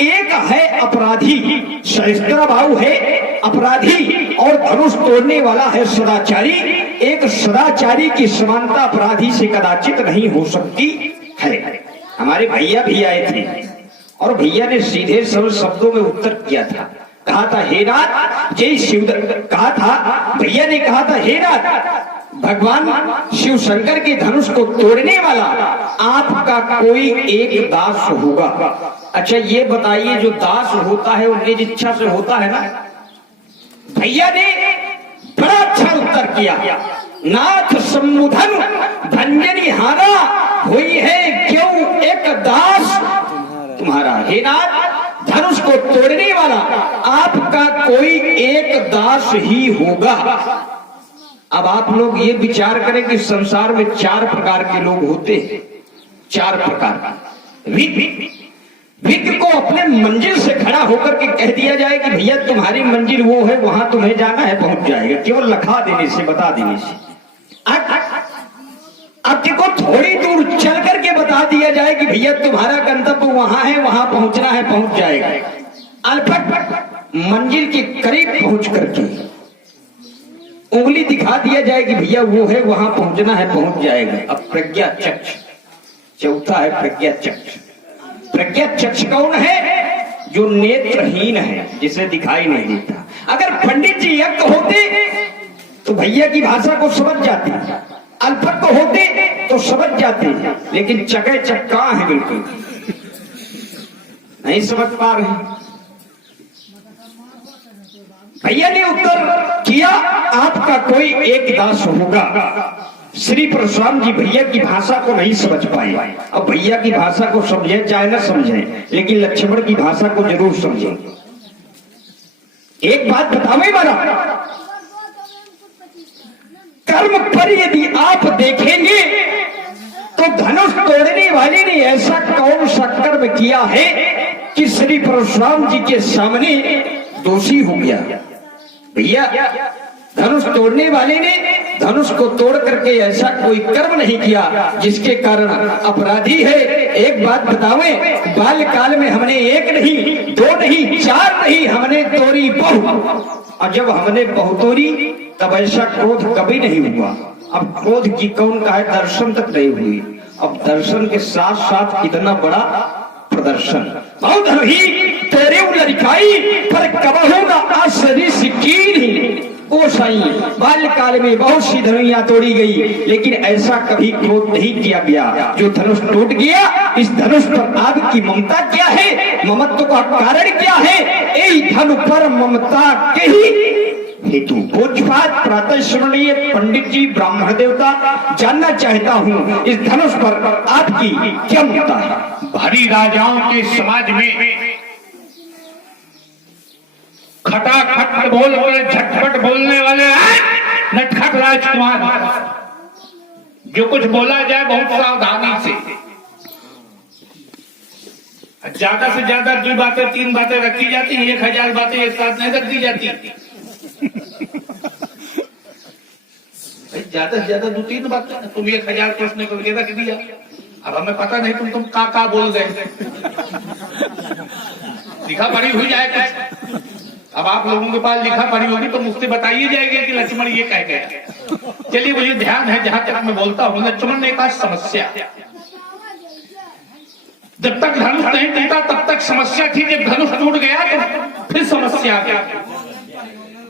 एक है अपराधी, शास्त्र भाव है अपराधी, और धनुष तोड़ने वाला है सदाचारी। एक सदाचारी की समानता अपराधी से कदाचित नहीं हो सकती है। हमारे भैया भी आए थे और भैया ने सीधे सरल शब्दों में उत्तर किया था। कहा था, हे नाथ, जय शिव। कहा था, भैया ने कहा था, हे नाथ, भगवान शिव शंकर के धनुष को तोड़ने वाला आपका कोई एक दास होगा। अच्छा ये बताइए, जो दास होता है वो निज इच्छा से होता है ना? भैया ने बड़ा अच्छा उत्तर किया। नाथ सम्मुधन भंजनी हारा हुई है क्यों एक दास तुम्हारा। हे नाथ, धनुष को तोड़ने वाला आपका कोई एक दास ही होगा। अब आप लोग ये विचार करें कि संसार में 4 प्रकार के लोग होते हैं। 4 प्रकार। विक को अपने मंजिल से खड़ा होकर के कह दिया जाए कि भैया तुम्हारी मंजिल वो है, वहां तुम्हें जाना है, पहुंच जाएगा, केवल लखा देने से, बता देने से। अब देखो थोड़ी दूर चल करके बता दिया जाए कि भैया तुम्हारा गंतव्य वहां है, वहां पहुंचना है, पहुंच जाएगा। अल्पट मंजिल के करीब पहुंच करके उंगली दिखा दिया जाए कि भैया वो है, वहां पहुंचना है, पहुंच जाएगा। अब प्रज्ञा चक्षु, चौथा है प्रज्ञा चक्षु। प्रज्ञा चक्षु कौन है? जो नेत्रहीन है, जिसे दिखाई नहीं देता। अगर पंडित जी यज्ञ होते तो भैया की भाषा को समझ जाते, अल्पट को होते तो समझ जाते, लेकिन चके चक्का है, बिल्कुल नहीं समझ पा रहे। भैया ने उत्तर किया, आपका कोई एक दास होगा। श्री परशुराम जी भैया की भाषा को नहीं समझ पाए। अब भैया की भाषा को समझे चाहे न समझे, लेकिन लक्ष्मण की भाषा को जरूर समझे। एक बात बतावे मारा, कर्म पर यदि आप देखेंगे तो धनुष तोड़ने वाले ने ऐसा कौन सा कर्म किया है कि श्री परशुराम जी के सामने दोषी हो गया। भैया धनुष तोड़ने वाले ने धनुष को तोड़ करके ऐसा कोई कर्म नहीं किया जिसके कारण अपराधी है। एक बात बतावे, बाल काल में हमने एक नहीं, 2 नहीं, 4 नहीं, हमने तोड़ी बहु, और जब हमने बहु तोड़ी तब ऐसा क्रोध कभी नहीं हुआ। अब क्रोध की कौन का है, दर्शन तक नहीं हुई। अब दर्शन के साथ साथ कितना बड़ा प्रदर्शन। बहुत ही तेरे लड़काई पर कबहू ना आसरी सिकीन ओ साई। बाल्यकाल में बहुत सी धनुइयां तोड़ी गई, लेकिन ऐसा कभी क्रोध नहीं किया गया। जो धनुष टूट गया, इस धनुष पर आपकी ममता क्या है, ममत्व का कारण क्या है? यही धनु पर ममता के ही हेतु। पूज्यपाद प्रातः स्मरणीय पंडित जी ब्राह्मण देवता, जानना चाहता हूँ इस धनुष पर आपकी क्या ममता है? भारी राजाओं के समाज में खटाखट बोलकर झटपट बोलने वाले नटखट राजकुमार, जो कुछ बोला जाए बहुत सावधानी से, ज्यादा से ज्यादा 2 बातें 3 बातें रखी जाती, 1000 बातें एक साथ नहीं रख दी जाती। ज्यादा से ज्यादा 2-3 बातें, तुम 1000 प्रश्न करके रख दिया। अब हमें पता नहीं तुम का बोल गए, लिखा पढ़ी हुई जाए कुछ। अब आप लोगों के पास लिखा पढ़ी होगी तो मुझसे बताइए जाएगी कि लक्ष्मण ये कह गया। चलिए मुझे ध्यान है, जहां तक मैं बोलता हूँ, लक्ष्मण ने कहा समस्या। जब तक धनुष नहीं टूटा तब तक समस्या थी, जब धनुष टूट गया तो फिर समस्या आ गई।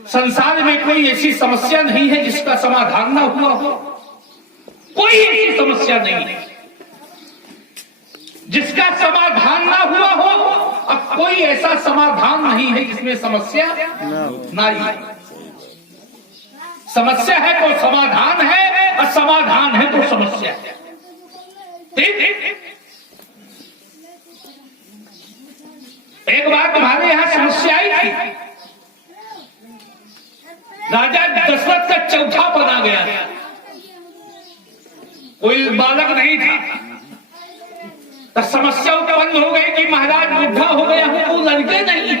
संसार में कोई ऐसी समस्या नहीं है जिसका समाधान ना हुआ हो। कोई ऐसी समस्या नहीं है जिसका समाधान ना हुआ हो। अब कोई ऐसा समाधान नहीं है जिसमें समस्या ना ही। समस्या है तो समाधान है, और समाधान है तो समस्या है। एक बार तुम्हारे यहां समस्या आई थी, राजा दशरथ का चौथा पद आ गया था, कोई बालक नहीं था। तो समस्या उत्पन्न हो गई कि महाराज बुढ़ा हो गया हूं, वो लड़के नहीं।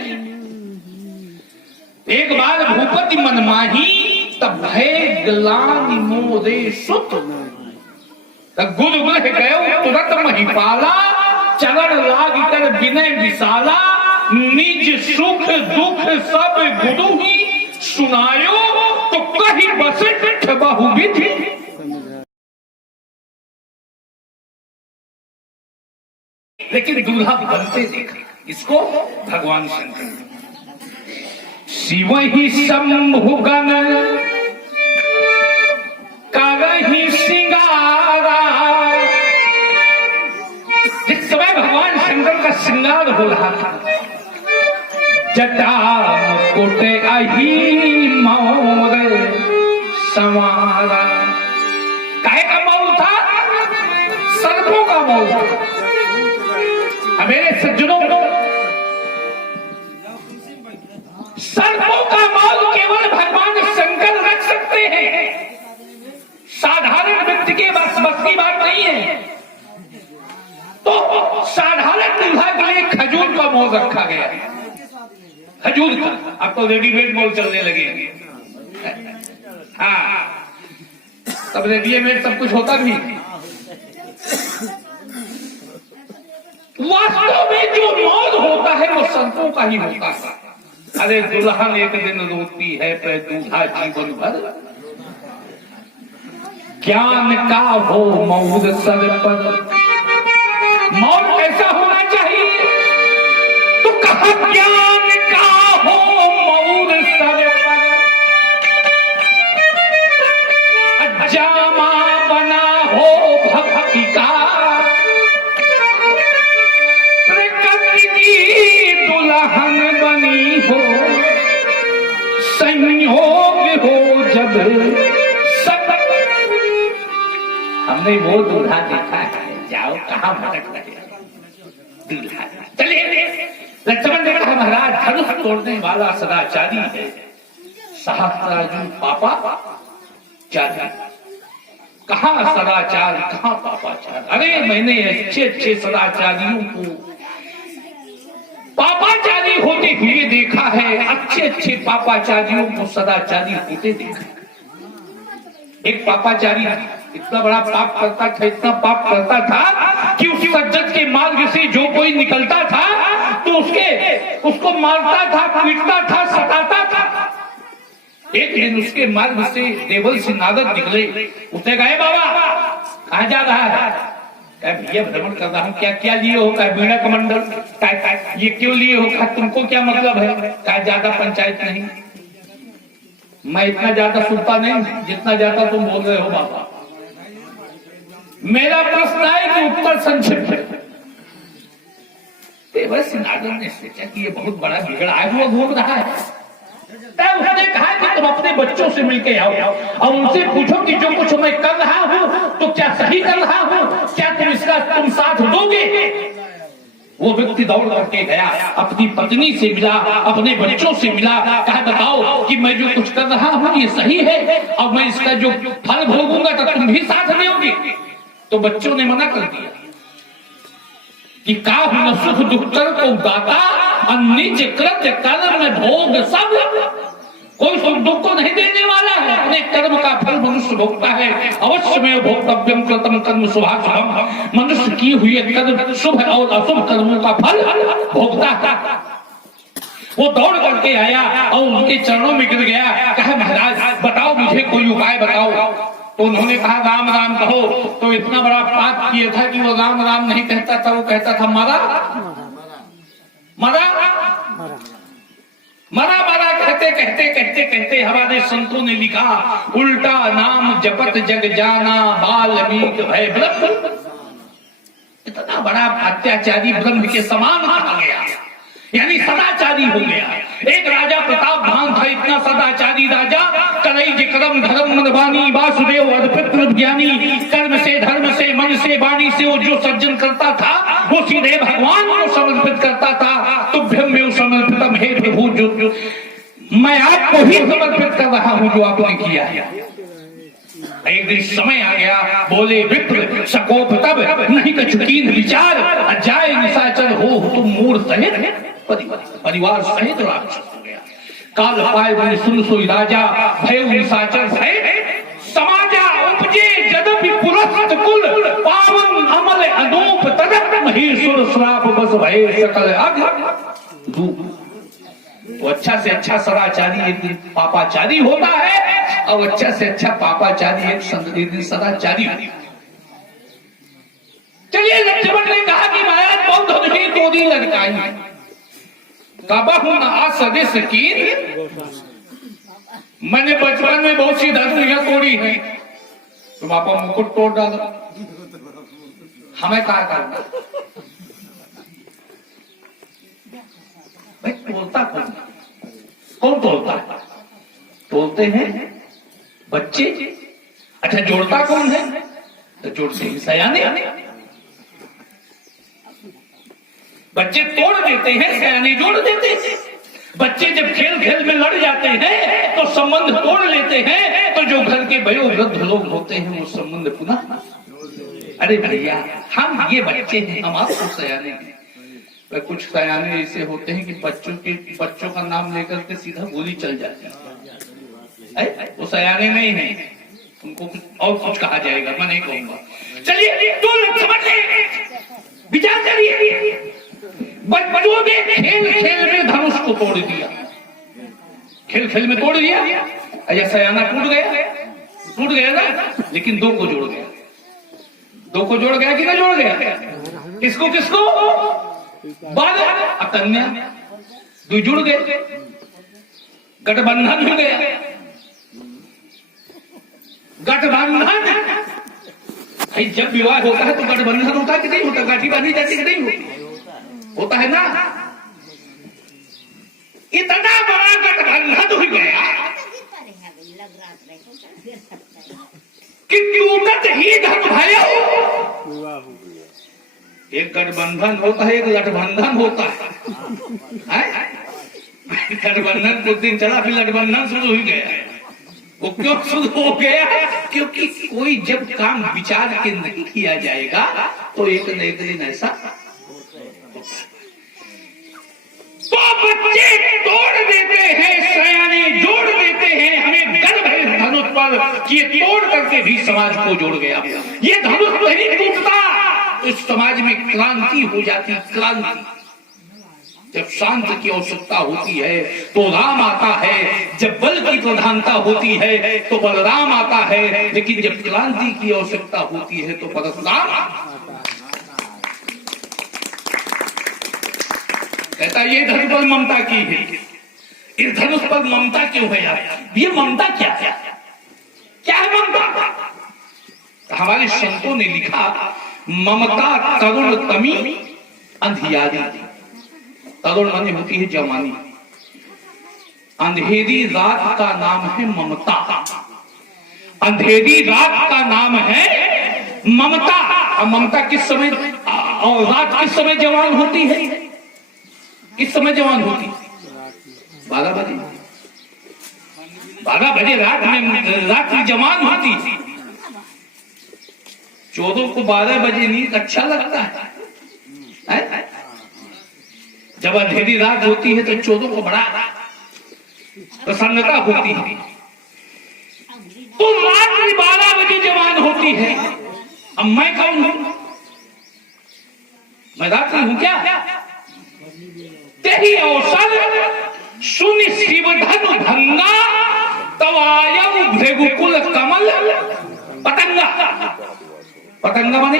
एक बार भूपति मन माही तब भय ग्लानि मोरे सुत, गुरु ग्रह गयो तुरंत महिपाला, चरण लाग कर विनय विशाला, निज सुख दुख सब गुरु ही सुनायो, तो कहीं बसे बहुविधि। लेकिन दूल्हा बनते देखा इसको भगवान शंकर। शिव ही शंभुगन करहि सिंगारा, जिस समय भगवान शंकर का श्रृंगार हो रहा था, जटा मुकुट अहि मोर संवारा। काहे का मौल था? सर्पों का मौल था। मेरे सज्जनों, सर्पों का मौल केवल भगवान शंकर रख सकते हैं, साधारण व्यक्ति के बस की बात नहीं है। तो साधारण दूल्हा के लिए खजूर का मौल रखा गया, खजूर का। अब तो रेडीमेड मौल चलने लगे। हाँ, तब रेडीमेड सब कुछ होता भी। वास्तव में जो मौल होता है वो संतों का ही होता है। अरे दुल्हन एक दिन रोती है पर दूल्हा जीवन भर, ज्ञान का हो मौल सर पर। मौल कैसा होना चाहिए? तो कहा ज्ञान का हो मौल सर पर, जामा बना हो भक्ति का, प्रकृति की दुल्हन बनी हो, संयोग हो जब सब। हमने वो दूल्हा देखा है, जाओ कहां भटक रहे दूल्हा। चलिए, लक्ष्मण ने कहा महाराज धनुष तोड़ने वाला सदाचारी है, सहस्त्रार्जुन पापा चारी। कहां सदाचार कहां पापाचार? अरे मैंने अच्छे अच्छे सदाचारियों को पापाचारी होते हुए देखा है, अच्छे अच्छे पापाचारियों को सदाचारी होते देखा। एक पापाचारी इतना बड़ा पाप करता था, इतना पाप करता था कि उस सज्जन के मार्ग से जो कोई निकलता था तो उसको मारता था, पीटता था, सताता था। एक दिन उसके मार्ग से देवल से नारद निकले। उसने कहा बाबा कहाँ जा रहा है? भैया भ्रमण कर रहा हूँ। क्या क्या लिए हो? क्या बीड़ा कमंडल? ये क्यों लिए हो? क्या तुमको क्या मतलब है? क्या ज्यादा पंचायत नहीं, मैं इतना ज्यादा सुनता नहीं जितना ज्यादा तुम बोल रहे हो बाबा। मेरा प्रश्न है कि उत्तर संक्षिप्त है। वैसे नारद ने सोचा कि ये बहुत बड़ा बिगड़ा हुआ घूम रहा है। तब उसने कहा कि तुम अपने बच्चों से मिलके आओ और उनसे पूछो कि जो कुछ मैं कर रहा हूँ तो क्या सही कर रहा हूँ, क्या तुम साथ दोगे? वो व्यक्ति दौड़ करके गया, अपनी पत्नी से मिला, अपने बच्चों से मिला, कहा बताओ कि मैं जो कुछ कर रहा हूँ ये सही है और मैं इसका जो फल भोगूंगा तो तुम भी साथ दोगे? तो बच्चों ने मना कर दिया कि काहु न सुख दुख कर को दाता, निज कृत्य कर्म भोग सब। कोई सुख दुख को नहीं देने वाला है, अपने कर्म का फल मनुष्य भोगता है। अवश्य में भोक्तव्यम कृतम कर्म शुभाशुभम। मनुष्य की हुई कर्म शुभ और अशुभ कर्मों का फल भोगता है। वो दौड़ करके आया और उनके चरणों में गिर गया, कहा महाराज बताओ मुझे कोई उपाय बताओ। तो उन्होंने कहा राम राम कहो। तो इतना बड़ा पाप किया था कि वो राम राम नहीं कहता था, वो कहता था मरा मरा मरा मरा। कहते कहते कहते कहते हमारे संतों ने लिखा उल्टा नाम जपत जग जाना बाल्मीकि भय ब्रह्म। इतना बड़ा अत्याचारी ब्रह्म के समान कहा गया, यानी सदाचारी हो गया। एक राजा प्रतापवान था, इतना सदाचारी राजा। करई करम धर्म मन वाणी वासुदेव अर्पित ज्ञानी। कर्म से धर्म से मन से वाणी से वो जो सज्जन करता था वो सीधे भगवान को समर्पित करता था। तुभ्यम में समर्पितम हे प्रभु, जो मैं आपको ही समर्पित कर रहा हूं जो आपने किया है। एक दिन समय आ गया, बोले विप्र सकोप तब नहीं कछुकीन विचार, जाए निशाचर हो तुम मूर सहित परिवार सहित राक्षस हो गया। काल पाए बने सुन सोई राजा, भय निशाचर सहित समाजा उपजे जदपि पुरस्त कुल, पावन अमल अनूप तदप महेश्वर श्राप बस भय सकल अग धूप। तो अच्छा से अच्छा सदाचारी एक दिन पापाचारी होता है, और अच्छा से अच्छा पापाचारी एक दिन सदाचारी होता है। चलिए लक्ष्मण ने कहा कि महाराज बहुत धनुषी तोड़ी लड़काई, कबहु न आ सदेश की, मैंने बचपन में बहुत सी धनुषियां तोड़ी है, तो पापा मुकुट तोड़ डाला, हमें कहा करना भाई, तोड़ता कौन तोड़ता है? तोड़ते हैं बच्चे। अच्छा जोड़ता कौन है? तो जोड़ते हैं सयाने। बच्चे तोड़ देते हैं, सयाने जोड़ देते हैं। बच्चे जब खेल खेल में लड़ जाते हैं तो संबंध तोड़ लेते हैं, तो जो घर के वयोवृद्ध लोग होते हैं वो संबंध पुनः, अरे भैया हम ये बच्चे हैं, हम आपको सयाने हैं। कुछ सयाने ऐसे होते हैं कि बच्चों का नाम लेकर के सीधा गोली चल जाती है, वो सयाने नहीं है, उनको और कुछ कहा जाएगा, मैं नहीं कहूंगा। चलिए तो लक्ष्मण ने विचार करिए, बच्चों ने खेल खेल में धनुष को तोड़ दिया, खेल खेल में तोड़ दिया, या सयाना टूट गया ना, लेकिन दो को जोड़ गया। दो को जोड़ गया कि ना जोड़ गया? किसको किसको? बाल कन्या दो जुड़ गए, गठबंधन हो गया। गठबंधन भाई जब विवाह होता है तो गठबंधन होता है कि नहीं होता? गाठी बांधी जाती कि नहीं होती? होता है ना। इतना बड़ा गठबंधन हो गया कि टूटत ही धन भयो। एक गठबंधन होता है, एक गठबंधन होता है। गठबंधन कुछ दिन चला, फिर गठबंधन शुरू हो गया। वो क्यों शुरू हो गया? क्योंकि कोई जब काम विचार के नहीं किया जाएगा तो एक न एक दिन ऐसा। तो बच्चे तोड़ देते हैं, सयाने जोड़ देते हैं। हमें गर्व है धनुष पर कि ये तोड़ करके भी समाज को जोड़ गया। ये धनुष नहीं टूटता तो इस समाज में क्रांति हो जाती। क्रांति जब शांति की आवश्यकता होती है तो राम आता है, जब बल की प्रधानता होती है तो बलराम आता है, लेकिन जब क्रांति की आवश्यकता होती है तो परशुराम कहता ये धनुष पर ममता की है। इस धनुष पर ममता क्यों है यार? ये ममता क्या है? क्या है ममता? हमारे संतों ने लिखा ममता तरुण तमी अंधियारी। तरुण माने होती है जवानी, अंधेरी रात का नाम है ममता। अंधेरी रात का नाम है ममता। और ममता किस समय और रात किस समय जवान होती है? किस समय जवान होती? 12 बजे। 12 बजे रात में रात्रि जवान होती। चोरों को 12 बजे नींद अच्छा लगता है? जब अंधेरी रात होती है तो चोरों को बड़ा प्रसन्नता होती है। तो रात्रि 12 बजे जवान होती है। अब मैं कौन हूं? मैं रात्रि हूं क्या? तेरी अवसर सुन शिवधन भंगा, तवायम भृगुकुल कमल पतंगा। पतंगा माने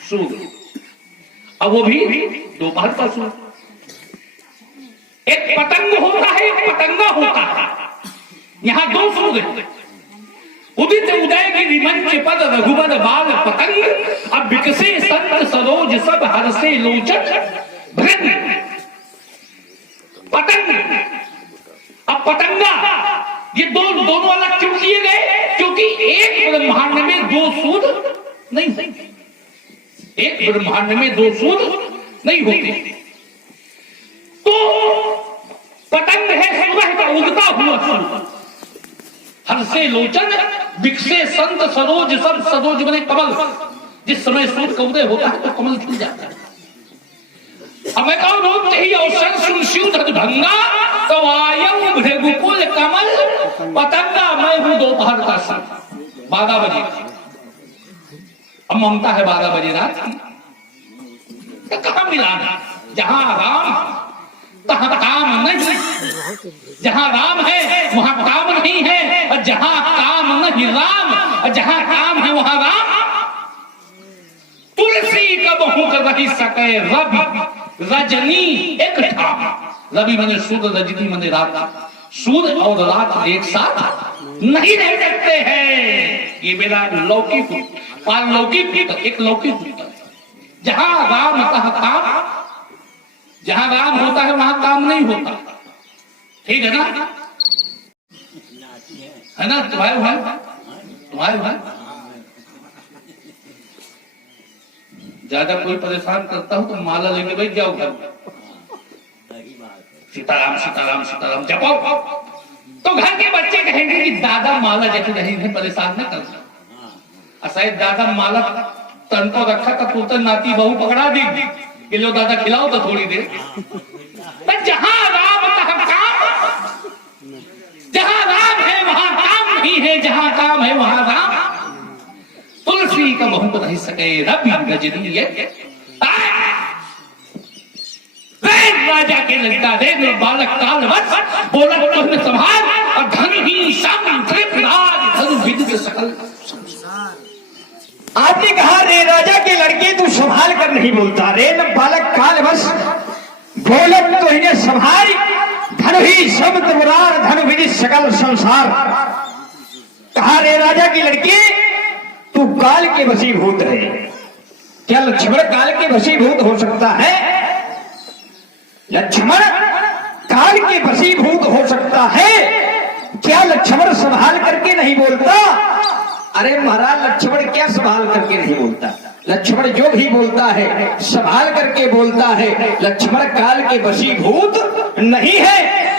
सूर्य। अब वो भी दोपहर का सूर्य। एक पतंग होता है, एक पतंगा होता है। यहां दो सूर्य। उदित उदय की रिमंच पद रघुवर बाल पतंग, अब विकसे संत सरोज सब हर्षे लोचन भृंग। पतंग अब पतंगा, ये दोनों अलग क्यों किए गए? क्योंकि एक ब्रह्मांड में दो सूर्य नहीं, एक ब्रह्मांड में दो सूर्य नहीं होते। तो पतंग है सुबह का उगता हुआ सूर्य। हर हर्षे लोचन विकसे संत सरोज सब सरोज बने कमल। जिस समय सूर्य का उदय होता है तो कमल खिल जाता है। अब मैं कहूं रूप चाहिए अवसर सुनशिव भंगा तो आयम भृगुकुल कमल पतंगा मैं हूं दोपहर का सन 12 बजे। अब ममता है 12 बजे रात की, तो कहां मिलाना? जहां राम तहां काम नहीं, जहां राम है वहां काम नहीं है, और जहां काम नहीं राम, और जहां काम है वहां राम। तुलसी कब हूं कर रही सके रवि रजनी एक ठाम। रवि मैंने सूर्य, रजनी मैंने रात। सूर्य और रात एक साथ नहीं रह सकते हैं। ये मेरा लौकिक पारलौकिक एक लौकिक उत्तर है। जहां राम तहां काम, जहां राम होता है वहां काम नहीं होता। ठीक है ना? है ना? तुम्हारे भाई ज्यादा कोई परेशान करता हो तो माला लेके बैठ जाओ घर। सीताराम सीताराम सीताराम जपो, तो घर के बच्चे कहेंगे कि दादा माला जैसे नहीं परेशान न कर। शायद दादा माला तन को रखा था तो नाती बहू पकड़ा दी कि लो दादा खिलाओ तो थोड़ी देर। जहां राम तहां काम, जहां राम है वहां काम नहीं है, जहां काम है वहां राम। तुलसी का बहु नहीं सके रवि रजनी राजा के लगता रे बालक काल वश बोला तुमने संभाल और धन ही धन विद के सकल। आपने कहा रे राजा के लड़के तू संभाल कर नहीं बोलता, रे न बालक काल बस बोलत तो इन्हें संभाल धन ही सब तुमरार धन विधि सकल संसार। कहा रे राजा की लड़की तू काल के वशीभूत है। क्या लक्ष्मण काल के वशीभूत हो सकता है? लक्ष्मण काल के वशीभूत हो सकता है? क्या लक्ष्मण संभाल करके नहीं बोलता? अरे महाराज लक्ष्मण क्या संभाल करके नहीं बोलता? लक्ष्मण जो भी बोलता है संभाल करके बोलता है। लक्ष्मण काल के वशीभूत नहीं है।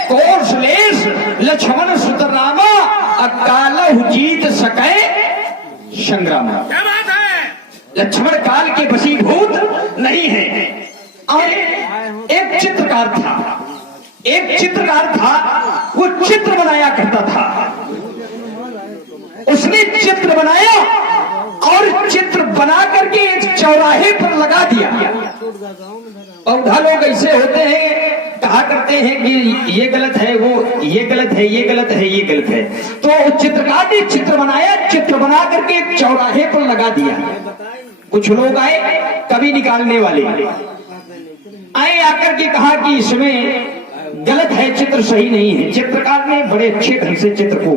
कौशलेश लक्ष्मण सुतरामा अकाल जीत सके संग्राम। लक्ष्मण काल के वशीभूत नहीं है। और एक चित्रकार था, वो चित्र बनाया करता था। उसने चित्र बनाया और चित्र बना करके एक चौराहे पर लगा दिया। पौधा लोग ऐसे होते हैं, कहा करते हैं कि ये गलत है, वो ये गलत है, ये गलत है, ये गलत है। तो चित्रकार ने चित्र बनाया, चित्र बना करके एक चौराहे पर लगा दिया। कुछ लोग आए, कवि निकालने वाले आए, आकर के कहा कि इसमें गलत है, चित्र सही नहीं है। चित्रकार ने बड़े अच्छे ढंग से चित्र को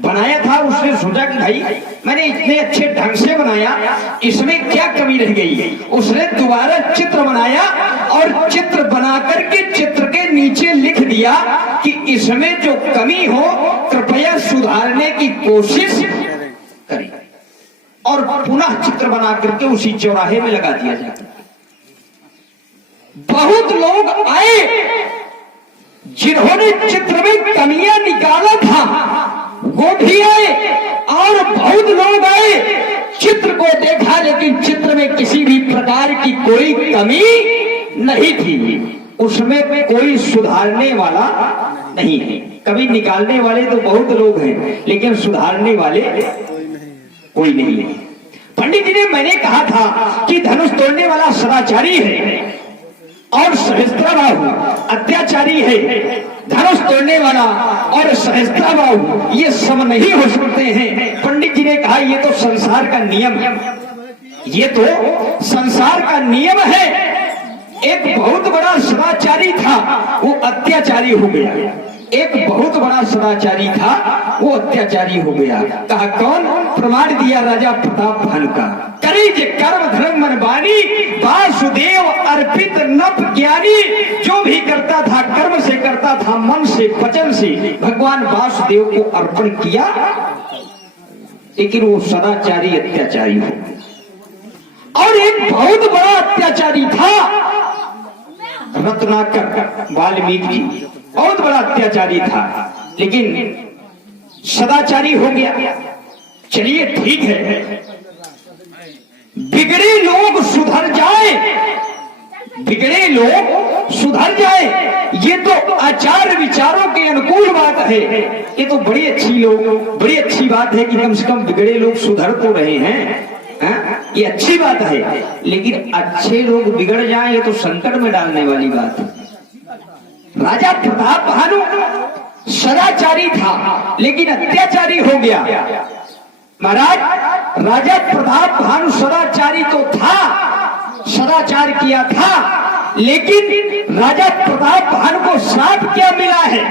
बनाया था। उसने सोचा कि भाई मैंने इतने अच्छे ढंग से बनाया, इसमें क्या कमी रह गई? उसने दोबारा चित्र बनाया और चित्र बना करके चित्र के नीचे लिख दिया कि इसमें जो कमी हो कृपया सुधारने की कोशिश करें, और पुनः चित्र बना करके उसी चौराहे में लगा दिया जाता। बहुत लोग आए जिन्होंने चित्र में कमियां निकाला था, वो भी आए, और बहुत लोग आए चित्र को देखा लेकिन चित्र में किसी भी प्रकार की कोई कमी नहीं थी, उसमें कोई सुधारने वाला नहीं है। कभी निकालने वाले तो बहुत लोग हैं लेकिन सुधारने वाले कोई नहीं है। पंडित जी ने मैंने कहा था कि धनुष तोड़ने वाला सदाचारी है और सहस्त्रबाहु अत्याचारी है। धनुष तोड़ने वाला और सहस्त्रबाहु ये सब नहीं हो सकते हैं। पंडित जी ने कहा ये तो संसार का नियम है, ये तो संसार का नियम है। एक बहुत बड़ा सदाचारी था, वो अत्याचारी हो गया। एक बहुत बड़ा सदाचारी था, वो अत्याचारी हो गया। कहा कौन? प्रमाण दिया राजा प्रताप भानु का। करे जे कर्म धर्म मन बानी वासुदेव अर्पित नप ज्ञानी। जो भी करता था कर्म से करता था, मन से वचन से भगवान वासुदेव को अर्पण किया, लेकिन वो सदाचारी अत्याचारी हो। और एक बहुत बड़ा अत्याचारी था रत्नाकर वाल्मीकि, बहुत बड़ा अत्याचारी था, लेकिन सदाचारी हो गया, चलिए ठीक है, बिगड़े लोग सुधर जाए, बिगड़े लोग सुधर जाए, ये तो आचार विचारों के अनुकूल बात है। ये तो बड़ी अच्छी बात है कि कम से कम बिगड़े लोग सुधर तो रहे हैं, ये अच्छी बात है। लेकिन अच्छे लोग बिगड़ जाएं, ये तो संकट में डालने वाली बात है। राजा प्रताप भानु सदाचारी था लेकिन अत्याचारी हो गया। महाराज, राजा प्रताप भानु सदाचारी तो था, सदाचार किया था, लेकिन राजा प्रताप भानु को श्राप क्या मिला है?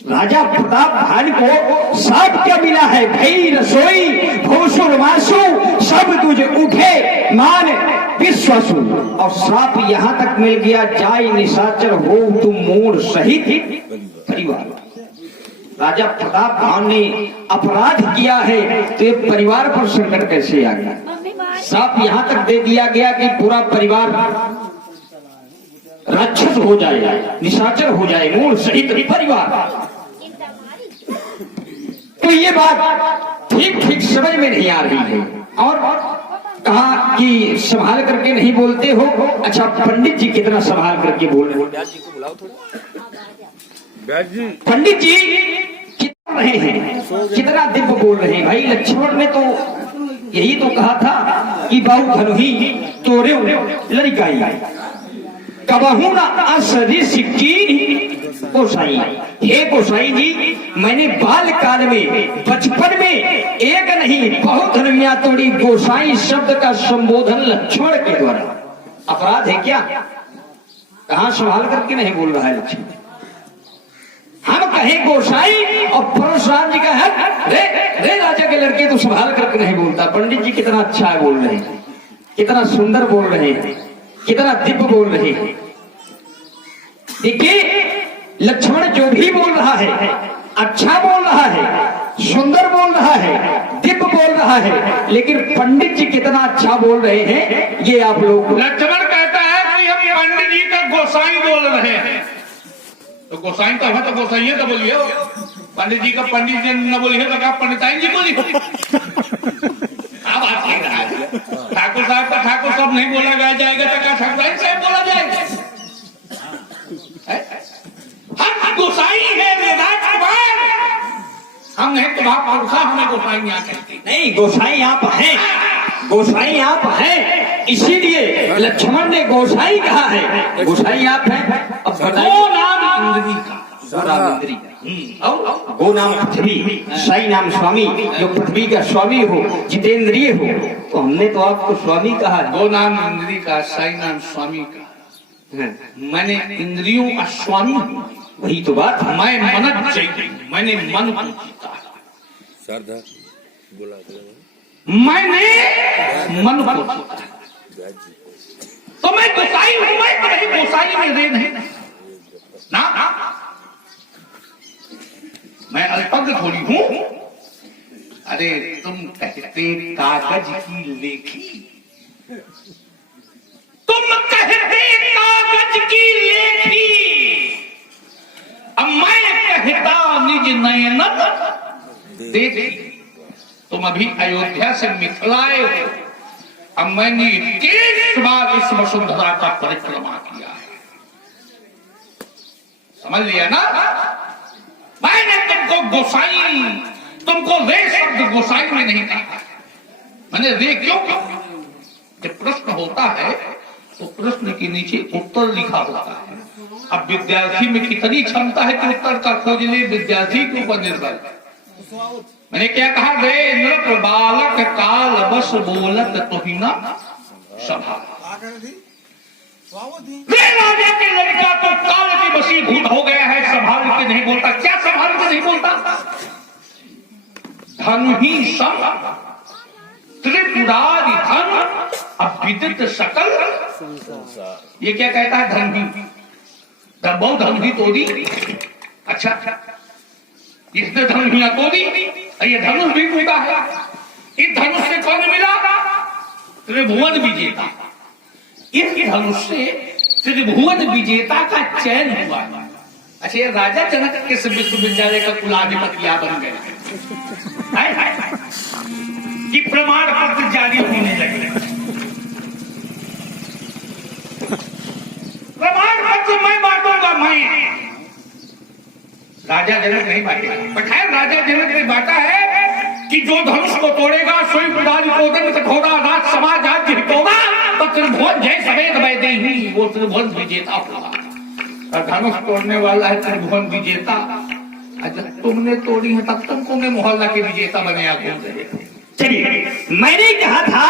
राजा प्रताप भानु को श्राप क्या मिला है? भई रसोई भूसुर मासु सब तुझे उठे मान विश्वासु। और श्राप यहाँ तक मिल गया, जाय निशाचर हो तुम मूड सहित परिवार। राजा प्रताप भानु ने अपराध किया है तो ये परिवार पर संकट कैसे आ गया? श्राप यहाँ तक दे दिया गया कि पूरा परिवार राक्षस हो जाए, निशाचर हो जाए, मूल सहित परिवार। तो ये बात ठीक ठीक समझ में नहीं आ रही है। और कहा कि संभाल करके नहीं बोलते हो। अच्छा, पंडित जी कितना संभाल करके बोल रहे हैं? पंडित जी कितना रहे हैं, कितना दिव्य बोल रहे हैं। भाई लक्ष्मण ने तो यही तो कहा था कि बाहु धनुही तोरे लड़काई कबहू ना असरी सिक्की गोसाई। हे गोसाई जी, मैंने बाल काल में, बचपन में एक नहीं बहुत धनुमिया तोड़ी। गोसाई शब्द का संबोधन लक्ष्मण के द्वारा अपराध है क्या? कहां संभाल करके नहीं बोल रहा है लक्ष्मण। हम कहें गोसाई और परशुराम जी का है, रे राजा के लड़के तो संभाल करके नहीं बोलता। पंडित जी कितना अच्छा है बोल रहे हैं, कितना सुंदर बोल रहे हैं, कितना दिव्य बोल रहे हैं। देखिए, लक्ष्मण जो भी बोल रहा है, अच्छा बोल रहा है, सुंदर बोल रहा है, दिव्य बोल रहा है, लेकिन पंडित जी कितना अच्छा बोल रहे हैं ये आप लोग। लक्ष्मण कहता है कि हम पंडित जी का गोसाई बोल रहे हैं। तो गोसाई तो है, तो गोसाई है तो बोलिए। पंडित जी का पंडित जी न बोलिए तो क्या पंडिताइन जी बोलिए? अब आप ठाकुर साहब का ठाकुर सब नहीं बोला जाएगा तो क्या ठाकुराइन साहब बोला जाएगा? हम गोसाई है, हम नहीं तो हमें गोसाई यहाँ कहते नहीं। गोसाई आप हैं, गोसाई आप हैं, इसीलिए लक्ष्मण ने गोसाई कहा है। गोसाई आप हैं। अब गो नाम इंद्री का, गो नाम पृथ्वी, साई नाम स्वामी, जो पृथ्वी का स्वामी हो, जितेंद्रिय हो, तो हमने तो आपको स्वामी कहा है। गो नाम इंद्री का, साई नाम स्वामी का। मैंने इंद्रियों का स्वामी हूँ, वही तो बात। मैं मनत चाहिए, मैंने मन को जीता, मैंने मन को जीता। तो मैं गोसाई हूँ, मैं तो नहीं गोसाई में दे नहीं ना, मैं अल्पज्ञ थोड़ी हूँ। अरे तुम कहते कागज की लेखी, तुम कहते कागज की लेखी, अब मैं कहता निज नयन देखी। तुम अभी अयोध्या से मिथिलाए हो, अब मैंने 23 बार इस वसुंधरा का परिक्रमा किया है, समझ लिया ना? मैंने तुमको गोसाई, तुमको रे शब्द गोसाई में नहीं कहा। मैंने रे क्यों कहा? जब प्रश्न होता है तो प्रश्न के नीचे उत्तर लिखा होता है। अब विद्यार्थी में कितनी क्षमता है कि उत्तर का खोज ले, विद्यार्थी के ऊपर निर्भर। मैंने क्या कहा? रे नृप बालक काल बस बोलत तुहिना सभा। रे राजा के लड़का तो काल के वशीभूत हो गया है, संभाल के नहीं बोलता। क्या संभाल के नहीं बोलता? धन ही सब त्रिपुरादि धन अविदित सकल। ये क्या कहता है? धन ही, बहुत धन ही तो दी। अच्छा, इसने धनुष ही तो दी, ये धनुष भी टूटा है। इस धनुष से कौन मिला? त्रिभुवन विजेता। इस धनुष से त्रिभुवन विजेता का चयन हुआ। अच्छा, ये राजा जनक किस विश्वविद्यालय का कुलाधिपति या बन गया? हाय हाय हाय, कि प्रमाण पत्र जारी होने लगे। प्रमाण पत्र मैं बांटूंगा, मैं। राजा जनक नहीं बांटेगा, पर खैर राजा जनक ने बांटा है कि जो धनुष को तोड़ेगा सोई पुजारी को दंड कठोरा, राज समाज राज्य हितोगा, तो त्रिभुवन जय सवेद वैदेही, वो त्रिभुवन विजेता होगा। और धनुष तोड़ने वाला है त्रिभुवन विजेता। अच्छा, तुमने तोड़ी है तब तुम तुमने मोहल्ला के विजेता बने आप घूम रहे थे। चलिए, मैंने कहा था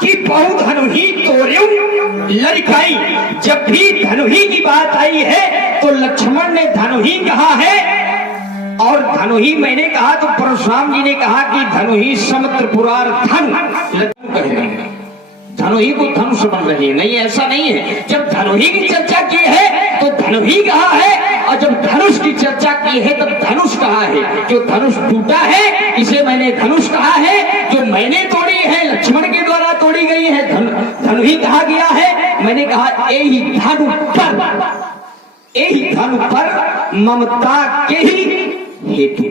कि बहु धनुही तोड़्यो लड़काई। जब भी धनुही की बात आई है तो लक्ष्मण ने धनुही कहा है, और धनुही मैंने कहा तो परशुराम जी ने कहा कि धनुही सम त्रिपुरार धन। धनुही को धनुष बन रही है, नहीं ऐसा नहीं है। जब धनुही की चर्चा की है तो धनुही कहा है, और जब धनुष की चर्चा की है तब धनुष कहा है। जो धनुष टूटा है इसे मैंने धनुष कहा है, जो मैंने तोड़ी है लक्ष्मण के द्वारा तोड़ी गई है धनुही कहा गया है। मैंने कहा यही धनु पर ममता के ही हेतु।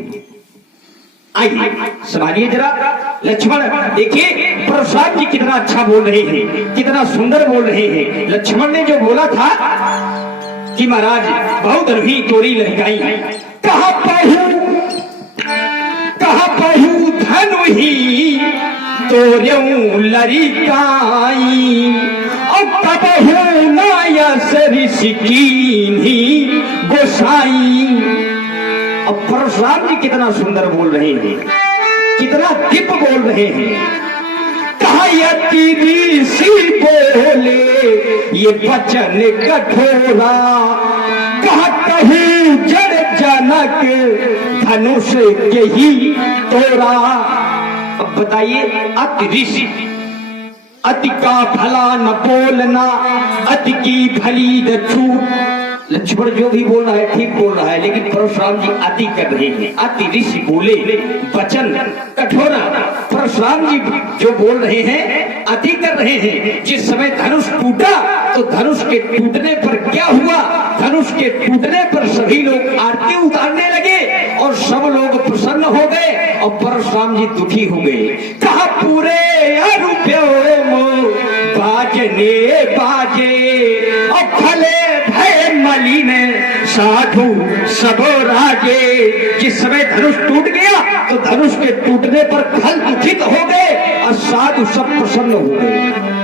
आइए समझिए जरा, लक्ष्मण देखिए परशुराम जी कितना अच्छा बोल रहे हैं, कितना सुंदर बोल रहे हैं। लक्ष्मण ने जो बोला था कि महाराज बहु धनुही तोड़ी लड़काई, कहा पहु धनुही तोड़्यो लड़काई, और तबहु नायस ऋषि कीन्ही गोसाई। अब परशुराम जी कितना सुंदर बोल रहे हैं, कितना दिव्य बोल रहे हैं। कहा यति ऋषि बोले ये वचन कठोरा, कहा कहूँ जड़ जनक धनुष के ही तोड़ा। अब बताइए, अति ऋषि, अति का भला न बोलना, अति की भली न छूट। लक्ष्मण जो भी बोल रहा है ठीक बोल रहा है, लेकिन परशुराम जी अति कर रहे हैं। अति ऋषि बोले वचन कठोरा। परशुराम जी जो बोल रहे हैं अति कर रहे हैं। जिस समय धनुष टूटा तो धनुष के टूटने पर क्या हुआ? धनुष के टूटने पर सभी लोग आरती उतारने लगे और सब लोग प्रसन्न हो गए, और परशुराम जी दुखी हो गए। कहा पूरे बाजने बाजे और फले भय मलिन साधु सब राजे। जिस समय धनुष टूट गया तो धनुष के टूटने पर खल दुखित हो गए और साधु सब प्रसन्न हो गए।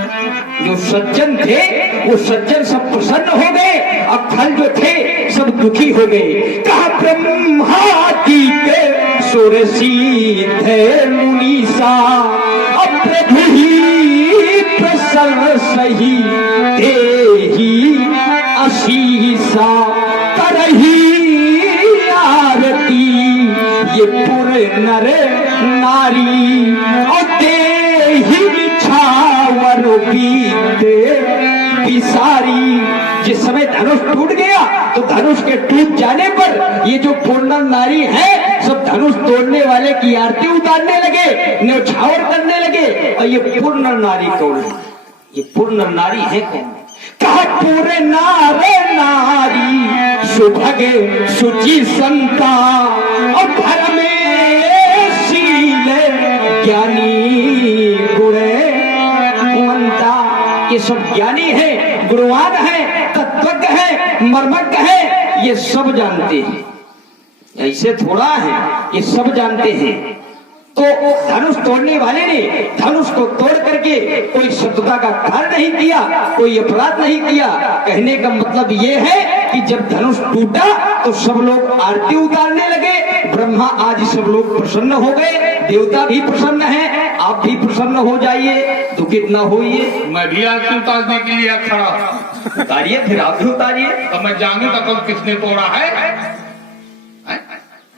जो सज्जन थे वो सज्जन सब प्रसन्न हो गए और खल जो थे सब दुखी हो गए। कहा ब्रह्मादि के सुर सिद्ध मुनीसा, अब प्रभु ही प्रसन्न सही देही आशीषा, करही आरती ये पुर नर नारी, और देही बिछावर बीते बिसारी। जिस समय धनुष टूट गया तो धनुष के टूट जाने पर ये जो पूर्ण नारी है सब धनुष तोड़ने वाले की आरती उतारने लगे, न्यौछावर करने लगे। और ये पूर्ण नारी कौन है? ये पूर्ण नारी है कौन? कहा पूरे नारे नारी सुभगे सुचि संता, और घर में शील ज्ञानी गुणे मंता। ये सब ज्ञानी है, गुणवान है, तत्वज्ञ है, मर्मज्ञ है, ये सब जानते हैं। ऐसे थोड़ा है, ये सब जानते हैं। तो धनुष तोड़ने वाले ने धनुष को तोड़ करके कोई शत्रुता का कार्य नहीं किया, कोई अपराध नहीं किया। कहने का मतलब ये है कि जब धनुष टूटा तो सब लोग आरती उतारने लगे, ब्रह्मा आदि सब लोग प्रसन्न हो गए, देवता भी प्रसन्न है। आप भी प्रसन्न हो जाइए, दुखित न होइए। मैं भी आरती उतारने के लिए खड़ा। उतारिए, फिर आप भी उतारिए। तो मैं जानू तक कल किसने तोड़ा है?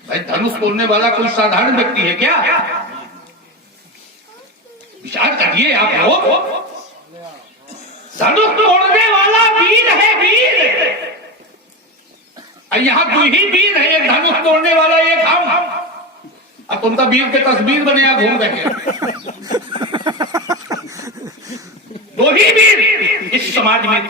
भाई धनुष तोड़ने वाला कोई साधारण व्यक्ति है क्या? विचार करिए आप लोग। धनुष तोड़ने वाला वीर है, वीर। यहाँ दो ही वीर है, एक धनुष तोड़ने वाला, एक हम। अब तुम तो वीर के तस्वीर बने आप घूम रहे। दो ही वीर इस समाज में